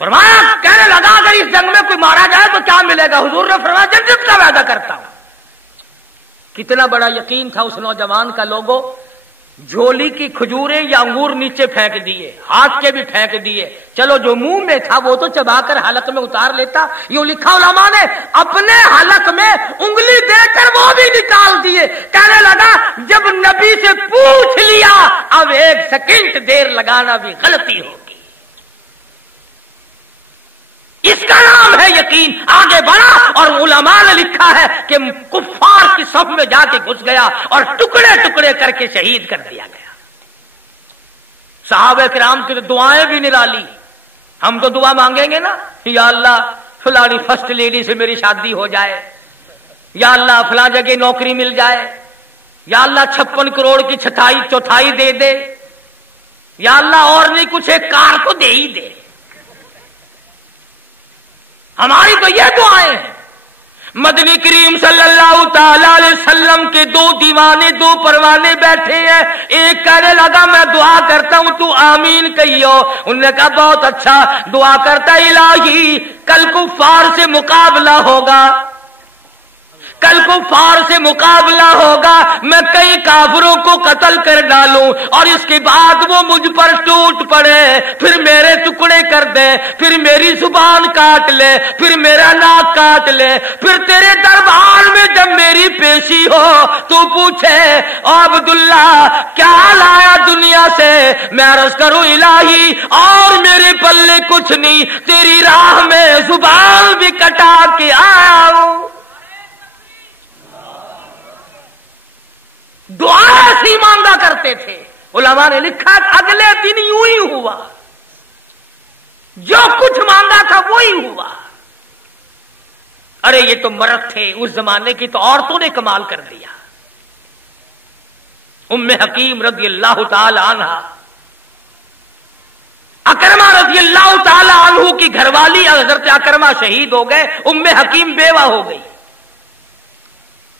فرمایا کہنے لگا اگر اس جنگ میں کوئی مارا جائے تو کیا ملے گا؟ حضور نے فرمایا جنت کا وعدہ کرتا ہوں. کتنا بڑا یقین تھا اس نوجوان کا. لوگوں جھولی کی کھجوریں یا انگور نیچے پھینک دیے، ہاتھ کے بھی پھینک دیے. چلو جو منہ میں تھا وہ تو چبا کر حلق میں اتار لیتا. یوں لکھا علماء نے اپنے حلق میں انگلی دے کر وہ بھی نکال دیے. کہنے لگا جب نبی سے پوچھ لیا اب ایک سیکنڈ دیر لگانا بھی غلطی ہوگی. اس کا نام ہے یقین. آگے بڑھا اور علماء نے لکھا ہے کہ کفار کی صف میں جا کے گھس گیا اور ٹکڑے ٹکڑے کر کے شہید کر دیا گیا. صحابہ کرام کی دعائیں بھی نرالی. ہم تو دعا مانگیں گے نا، یا اللہ فلانی فرسٹ لیڈی سے میری شادی ہو جائے، یا اللہ فلاں جگہ نوکری مل جائے، یا اللہ 56 کروڑ کی چوتھائی دے دے، یا اللہ اور نہیں کچھ ایک کار کو دے ہی دے. ہماری تو یہ دعائیں ہیں. مدنی کریم صلی اللہ تعالی علیہ وسلم کے دو دیوانے، دو پروانے بیٹھے ہیں. ایک کہنے لگا میں دعا کرتا ہوں تو آمین کہیو. انہوں نے کہا بہت اچھا. دعا کرتا الہی کل کفار سے مقابلہ ہوگا، کل کفار سے مقابلہ ہوگا، میں کئی کافروں کو قتل کر ڈالوں اور اس کے بعد وہ مجھ پر ٹوٹ پڑے، پھر میرے ٹکڑے کر دے، پھر میری زبان کاٹ لے، پھر میرا ناک کاٹ لے، پھر تیرے دربار میں جب میری پیشی ہو تو پوچھے او عبداللہ کیا لایا دنیا سے؟ میں عرض کروں الہی اور میرے پلے کچھ نہیں، تیری راہ میں زبان بھی کٹا کے آیا ہوں. दुआ ऐसी मांगा करते थे। उलमा ने लिखा अगले दिन यूं ही हुआ, जो कुछ मांगा था वो ही हुआ। अरे ये तो मर्द थे उस जमाने की, तो औरतों ने कमाल कर दिया। उम्मे हकीम रज़ी अल्लाह ताला अन्हा, अकरमा रज़ी अल्लाह ताला अन्हु की घरवाली हज़रत अकरमा शहीद हो गए, उम्मे हकीम बेवा हो गई।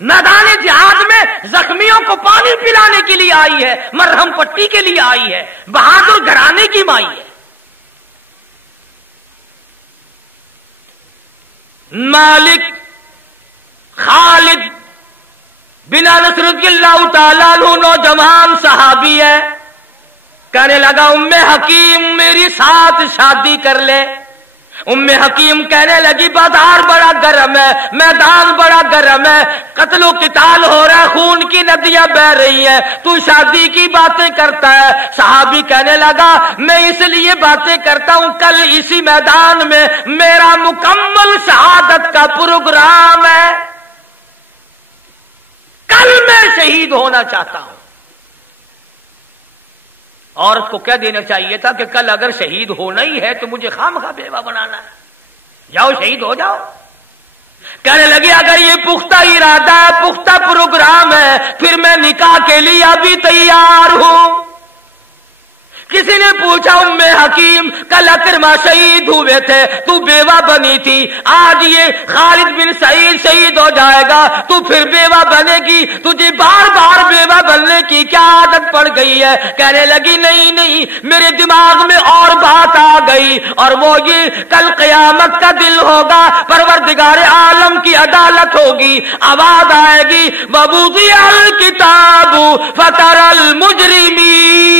मैदान जिहाद में जख्मियों को पानी पिलाने के लिए आई है, मरहम पट्टी के लिए आई है, बहादुर घराने की माई है। मालिक खालिद बिन अनस रज़ियल्लाहु ताला अन्हु नौजवान सहाबी है, कहने लगा उम्मे हकीम मेरी साथ शादी कर ले। उम्मे हकीम कहने लगी बाजार बड़ा गर्म है, मैदान बड़ा गर्म है, कत्लो किताल हो रहा है, खून की नदियां बह रही है, तू शादी की बातें करता है। सहाबी कहने लगा मैं इसलिए बातें करता हूं, कल इसी मैदान में मेरा मुकम्मल शहादत का प्रोग्राम है, कल मैं शहीद होना चाहता हूं। औरत को कह देना चाहिए था कि कल अगर शहीद होना ही है तो मुझे खामखा बेवा बनाना है, जाओ शहीद हो जाओ। कहने लगी अगर ये पुख्ता इरादा है, पुख्ता प्रोग्राम है, फिर मैं निकाह के लिए अभी तैयार हूं। किसी ने पूछा उम्मे हकीम कल अकरमा शहीद हुए थे, तू बेवा बनी थी, आज ये खालिद बिन सईद शहीद हो जाएगा, तू फिर बेवा बनेगी, तुझे बार बार बेवा बनने की क्या आदत पड़ गई है? कहने लगी नहीं नहीं, मेरे दिमाग में और बात आ गई, और वो ये कल क़यामत का दिन होगा, परवरदिगार आलम की अदालत होगी, आवाज आएगी वबुदिअल किताबु फतरल मुजरिमीन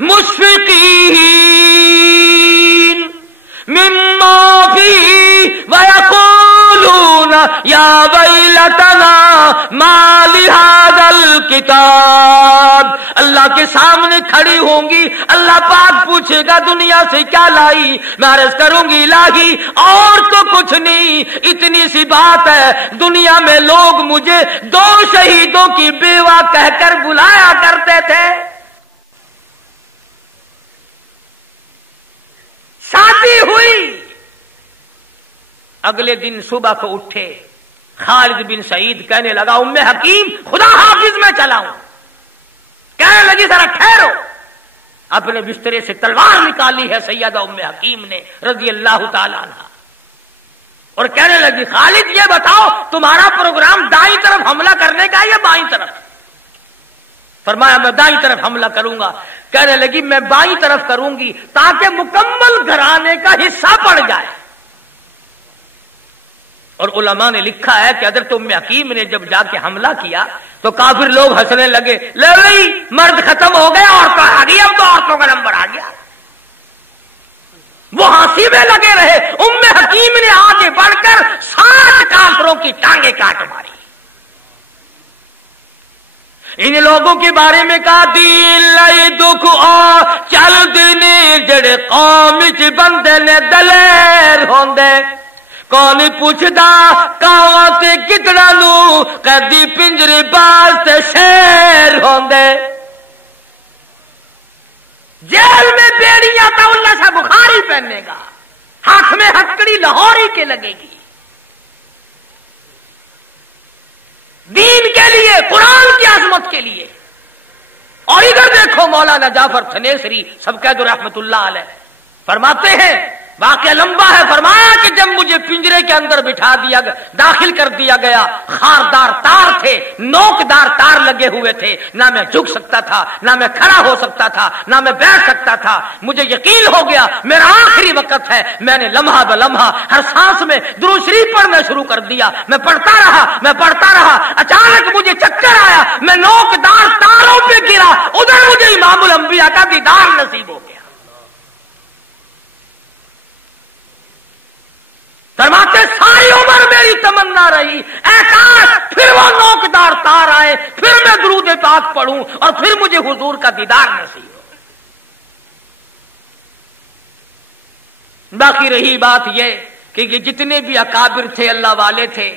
मुश्फिकीन मिम्मा फीही वयक़ूलून या वैलतना मा लिहाज़ल किताब। अल्लाह के सामने खड़ी होंगी, अल्लाह पाक पूछेगा दुनिया से क्या लाई? मैं अर्ज़ करूंगी इलाही और तो कुछ नहीं, इतनी सी बात है, दुनिया में लोग मुझे 2 शहीदों की बेवा कहकर बुलाया करते थे। शादी हुई, अगले दिन सुबह को उठे, खालिद बिन सईद कहने लगा उम्मे हकीम खुदा हाफिज में चला हूं। कहने लगी जरा ठहरो, अपने बिस्तरे से तलवार निकाली है सैयदा उम्मे हकीम ने रज़ी अल्लाह ताला अन्हा, और कहने लगी खालिद ये बताओ तुम्हारा प्रोग्राम दाईं तरफ हमला करने का या बाईं तरफ? फरमाया मैं दाईं तरफ हमला करूंगा। कहने लगी मैं बाईं तरफ करूंगी ताकि मुकम्मल घराने का हिस्सा पड़ जाए। और उलमा ने लिखा है कि हज़रत उम्मे हकीम ने जब जाके हमला किया तो काफिर लोग हंसने लगे, ले भाई मर्द खत्म हो गए, औरतें आ गई, अब तो औरतों का नंबर आ गया। वो हंसी में लगे रहे। उम्मे हकीम ने आगे बढ़कर 7 काफिरों की टांगे काट मारी। इन लोगों के बारे में कहा दिल लाई दुख आ चल दिने जड़े कौम च बंदे ने दलेर होंदे, कौन पूछदा कावां ते कितड़ा नू कदी पिंजरे बाज ते शेर होंदे। जेल में बेड़ियां तो उल्ला सा बुखारी पहनेगा, हाथ में हथकड़ी लाहौरी के लगेगी, दीन के लिए, कुरान की आजमत के लिए। और इधर देखो मौलाना जाफर थनेसरी सबकैद रहमतुल्लाह अलैह फरमाते हैं, वाक़या लंबा है, फरमाया कि जब मुझे पिंजरे के अंदर बिठा दिया, दाखिल कर दिया गया, खारदार तार थे, नोकदार तार लगे हुए थे, ना मैं झुक सकता था, ना मैं खड़ा हो सकता था, ना मैं बैठ सकता था। मुझे यकीन हो गया मेरा आखिरी वक्त है। मैंने लम्हा ब लम्हा हर सांस में दुरूद शरीफ पढ़ना शुरू कर दिया। मैं पढ़ता रहा। अचानक मुझे चक्कर आया, मैं नोकदार तारों पे गिरा, उधर मुझे इमामुल अंबिया का दीदार नसीब हो गया। फरमाते सारी उम्र मेरी तमन्ना रही, काश फिर वो नोकदार तार आए, फिर मैं दुरूद पाक पढ़ूं और फिर मुझे हुजूर का दीदार नसीब हो। बाकी रही बात ये कि जितने भी अकाबिर थे, अल्लाह वाले थे,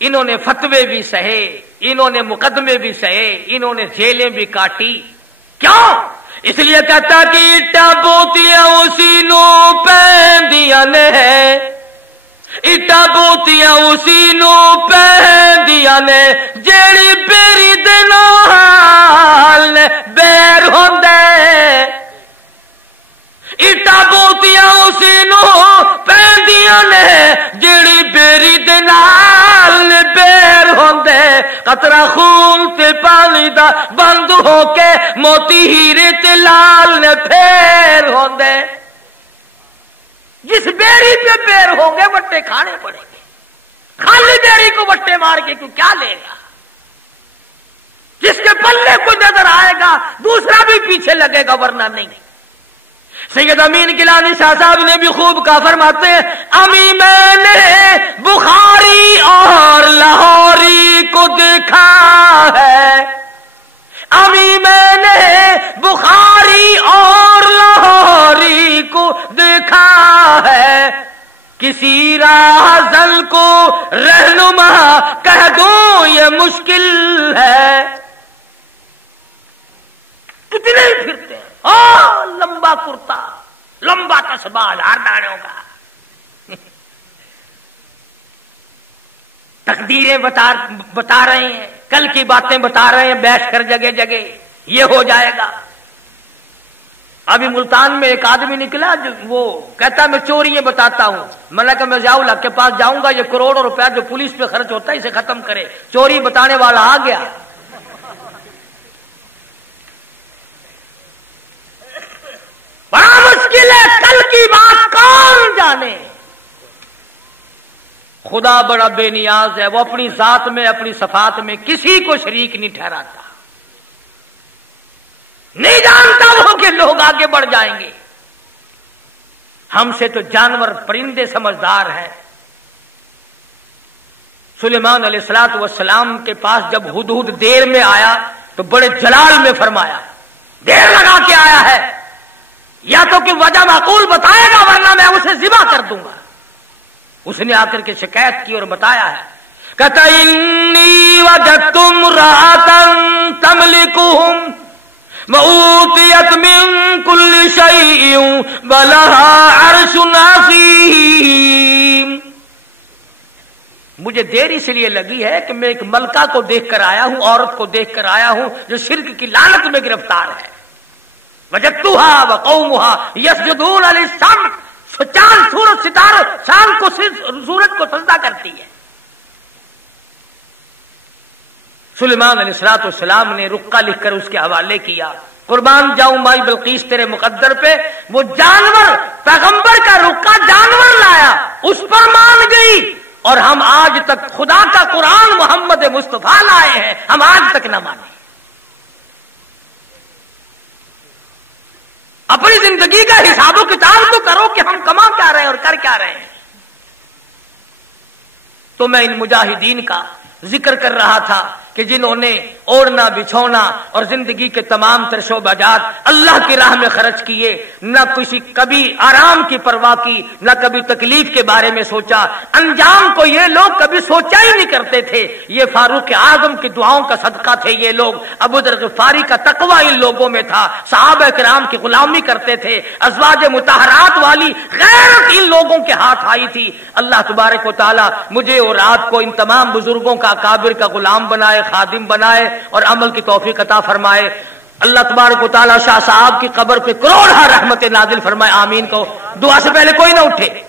इन्होंने फतवे भी सहे, इन्होंने मुकदमे भी सहे, इन्होंने जेलें भी काटी। क्यों? इसलिए कहता कि इट्टा बोतियां उसी नो पैंदियां ने, इट्टा बोतियां उसी नो पैंदियां ने, जेड़ी बेरी दे नाल बैर होंदे। इट्टा बोतियां उसी नो पैंदियां ने, जेड़ी बेरी दे नाल बैर होंदे। कतरा खून ते पानी दा बंद होके मोती हीरे ते लाल ने फेर होंदे। जिस बेरी पे बैर होंगे वट्टे खाने पड़ेंगे। खाली बेरी को वट्टे मार के क्यों क्या लेगा? जिसके पल्ले को नजर आएगा दूसरा भी पीछे लगेगा, वरना नहीं। सैयद अमीन गिलानी शाह साहब ने भी खूब कहा, फरमाते हैं, अमी मैंने बुखारी और लाहौरी को देखा है, अमी मैंने बुखारी और लाहौरी को देखा है, किसी राहज़ल को रहनुमा कह दो ये मुश्किल है। कितने ही फिरते हैं, लंबा कुर्ता, लंबा तस्बा, लार दानों का। तकदीरें बता रहे हैं, कल की बातें बता रहे हैं, बैठ कर जगह जगह ये हो जाएगा। अभी मुल्तान में एक आदमी निकला, जो वो कहता मैं चोरियां बताता हूं। मैंने कहा मैं ज़ियाउल हक के पास जाऊंगा, ये करोड़ों रुपया जो पुलिस पे खर्च होता है इसे खत्म करे। चोरी बताने वाला आ गया। बड़ा मुश्किल है, कल की बात कौन जाने। खुदा बड़ा बेनियाज है, वो अपनी जात में, अपनी सफात में किसी को शरीक नहीं ठहराता। नहीं जानता वो कि लोग आगे बढ़ जाएंगे। हमसे तो जानवर परिंदे समझदार हैं। सुलेमान अलैहिस्सलातु वस्सलाम के पास जब हुदहुद देर में आया तो बड़े जलाल में फरमाया, देर लगा के आया है, या तो कि वजह माकूल बताएगा वरना मैं उसे ज़िबा कर दूंगा। उसने आकर के शिकायत की और बताया है, कहता इन्नी वजदतुम रातन तमलिकुहुम वऊतियत मिन कुल्ली शैइन वलहा अर्शुन अज़ीम। मुझे देर इसलिए लगी है कि मैं एक मलका को देखकर आया हूं, औरत को देखकर आया हूं जो शिर्क की लानत में गिरफ्तार है। वजदतुहा व कौमुहा यसजुदून लिश-शम्स, चांद सूरज सितारे शाम को सूरज को सजदा करती है। सुलेमान अलैहिस्सलातु वस्सलाम ने रुक्का लिखकर उसके हवाले किया, कुर्बान जाऊं माई बिल्कीस तेरे मुकद्दर पे। वो जानवर, पैगंबर का रुक्का जानवर लाया, उस पर मान गई। और हम आज तक खुदा का कुरान मोहम्मद मुस्तफा लाए हैं, हम आज तक न माने। अपनी जिंदगी का हिसाब किताब तो करो कि हम कमा क्या रहे हैं और कर क्या रहे हैं। तो मैं इन मुजाहिदीन का जिक्र कर रहा था कि जिन्होंने ओढ़ना बिछौना और जिंदगी के तमाम तरशोबाजात अल्लाह की राह में खर्च किए, न किसी कभी आराम की परवाह की, न कभी तकलीफ के बारे में सोचा। अंजाम को ये लोग कभी सोचा ही नहीं करते थे। ये फारूक आजम की दुआओं का सदका थे ये लोग। अबू दर ग़िफ़ारी का तकवा इन लोगों में था। सहाबा किराम की गुलामी करते थे। अज़वाज मुतहरात वाली गैरत इन लोगों के हाथ आई थी। अल्लाह तबारक व तआला मुझे और आपको इन तमाम बुजुर्गों का अकाबिर का गुलाम बनाए, खादिम बनाए और अमल की तौफीक अता फरमाए। अल्लाह तबारक व तआला शाह साहब की कब्र पे करोड़ रहमतें नाजिल फरमाए। आमीन को दुआ से पहले कोई ना उठे।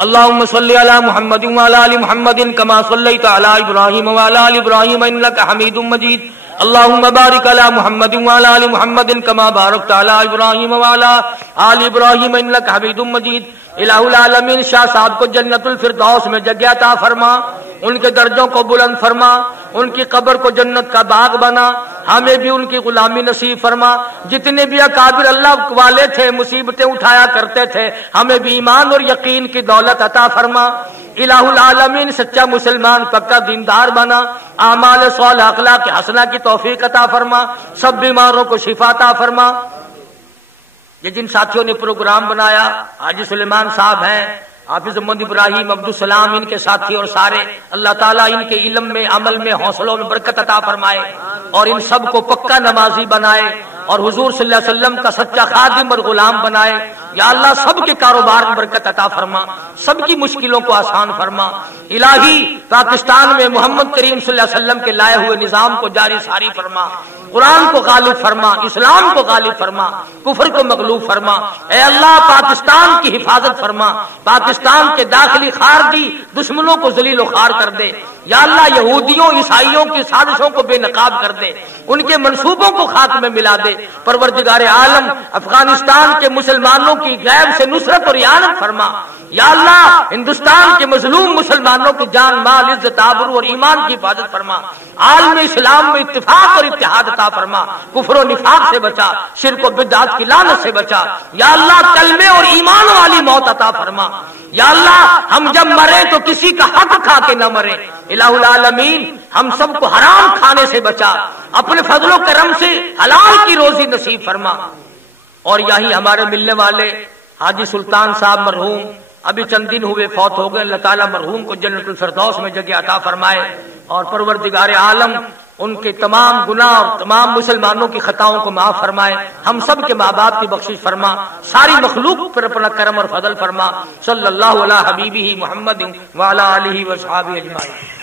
अल्लाहुम्मा सल्लि अला मुहम्मदिन व अला आलि मुहम्मदिन कमा सल्लैता अला इब्राहीम व अला आलि इब्राहीम इन्नका हमीदुम मजीद। अल्लाहुम्मा बारिक अला मुहम्मदिन व अला आलि मुहम्मदिन कमा बारकता अला इब्राहीम व अला आलि इब्राहीम इन्नका हमीदुम मजीद। इलाहुल आलमीन शाह साहब को जन्नतुल फिरदौस में जगह अता फरमा, उनके दर्जों को बुलंद फरमा, उनकी कब्र को जन्नत का बाग बना, हमें भी उनकी गुलामी नसीब फरमा। जितने भी अकाबिर अल्लाह वाले थे, मुसीबतें उठाया करते थे, हमें भी ईमान और यकीन की दौलत अता फरमा। इलाहुल आलमीन सच्चा मुसलमान पक्का दीनदार बना, आमाल सालिह अखलाक हसना की तौफीक अता फरमा, सब बीमारों को शिफा अता फरमा। ये जिन साथियों ने प्रोग्राम बनाया, हाजी सुलेमान साहब हैं, حافظ محمد ابراہیم عبدالسلام ان کے ساتھی اور سارے، اللہ تعالیٰ ان کے علم میں، عمل میں، حوصلوں میں برکت عطا فرمائے اور ان سب کو پکا نمازی بنائے اور حضور صلی اللہ علیہ وسلم کا سچا خادم اور غلام بنائے۔ یا اللہ سب کے کاروبار میں برکت عطا فرما، سب کی مشکلوں کو آسان فرما۔ الہی پاکستان میں محمد کریم صلی اللہ علیہ وسلم کے لائے ہوئے نظام کو جاری ساری فرما، قرآن کو غالب فرما، اسلام کو غالب فرما، کفر کو مغلوب فرما۔ اے اللہ پاکستان کی حفاظت فرما، پاکستان کے داخلی خارجی دشمنوں کو ذلیل و خوار کر دے۔ یا اللہ یہودیوں عیسائیوں کی سازشوں کو بے نقاب کر دے، ان کے منصوبوں کو خاک میں ملا دے۔ پروردگار عالم افغانستان کے مسلمانوں کی غیب سے نصرت اور اعانت فرما۔ یا اللہ ہندوستان کے مظلوم مسلمانوں کی جان، مال، عزت، آبرو اور ایمان کی حفاظت فرما۔ عالم اسلام میں اتفاق اور اتحاد عطا فرما، کفر و نفاق سے بچا، شرک و بدعت کی لعنت سے بچا۔ یا اللہ کلمے اور ایمان والی موت عطا فرما۔ یا اللہ ہم جب مرے تو کسی کا حق کھا کے نہ مرے۔ الہ العالمین ہم سب کو حرام کھانے سے بچا، اپنے فضل و کرم سے حلال کی روزی نصیب فرما۔ اور یہی ہمارے ملنے والے حاجی سلطان صاحب مرحوم ابھی چند دن ہوئے فوت ہو گئے، اللہ تعالیٰ مرحوم کو جنت الفردوس میں جگہ عطا فرمائے اور پروردگار عالم ان کے تمام گناہ اور تمام مسلمانوں کی خطاؤں کو معاف فرمائے۔ ہم سب کے ماں باپ کی بخشش فرما، ساری مخلوق پر اپنا کرم اور فضل فرما۔ صلی اللہ علیہ حبیبہ محمد وعلی آلہ وصحبہ اجمعین۔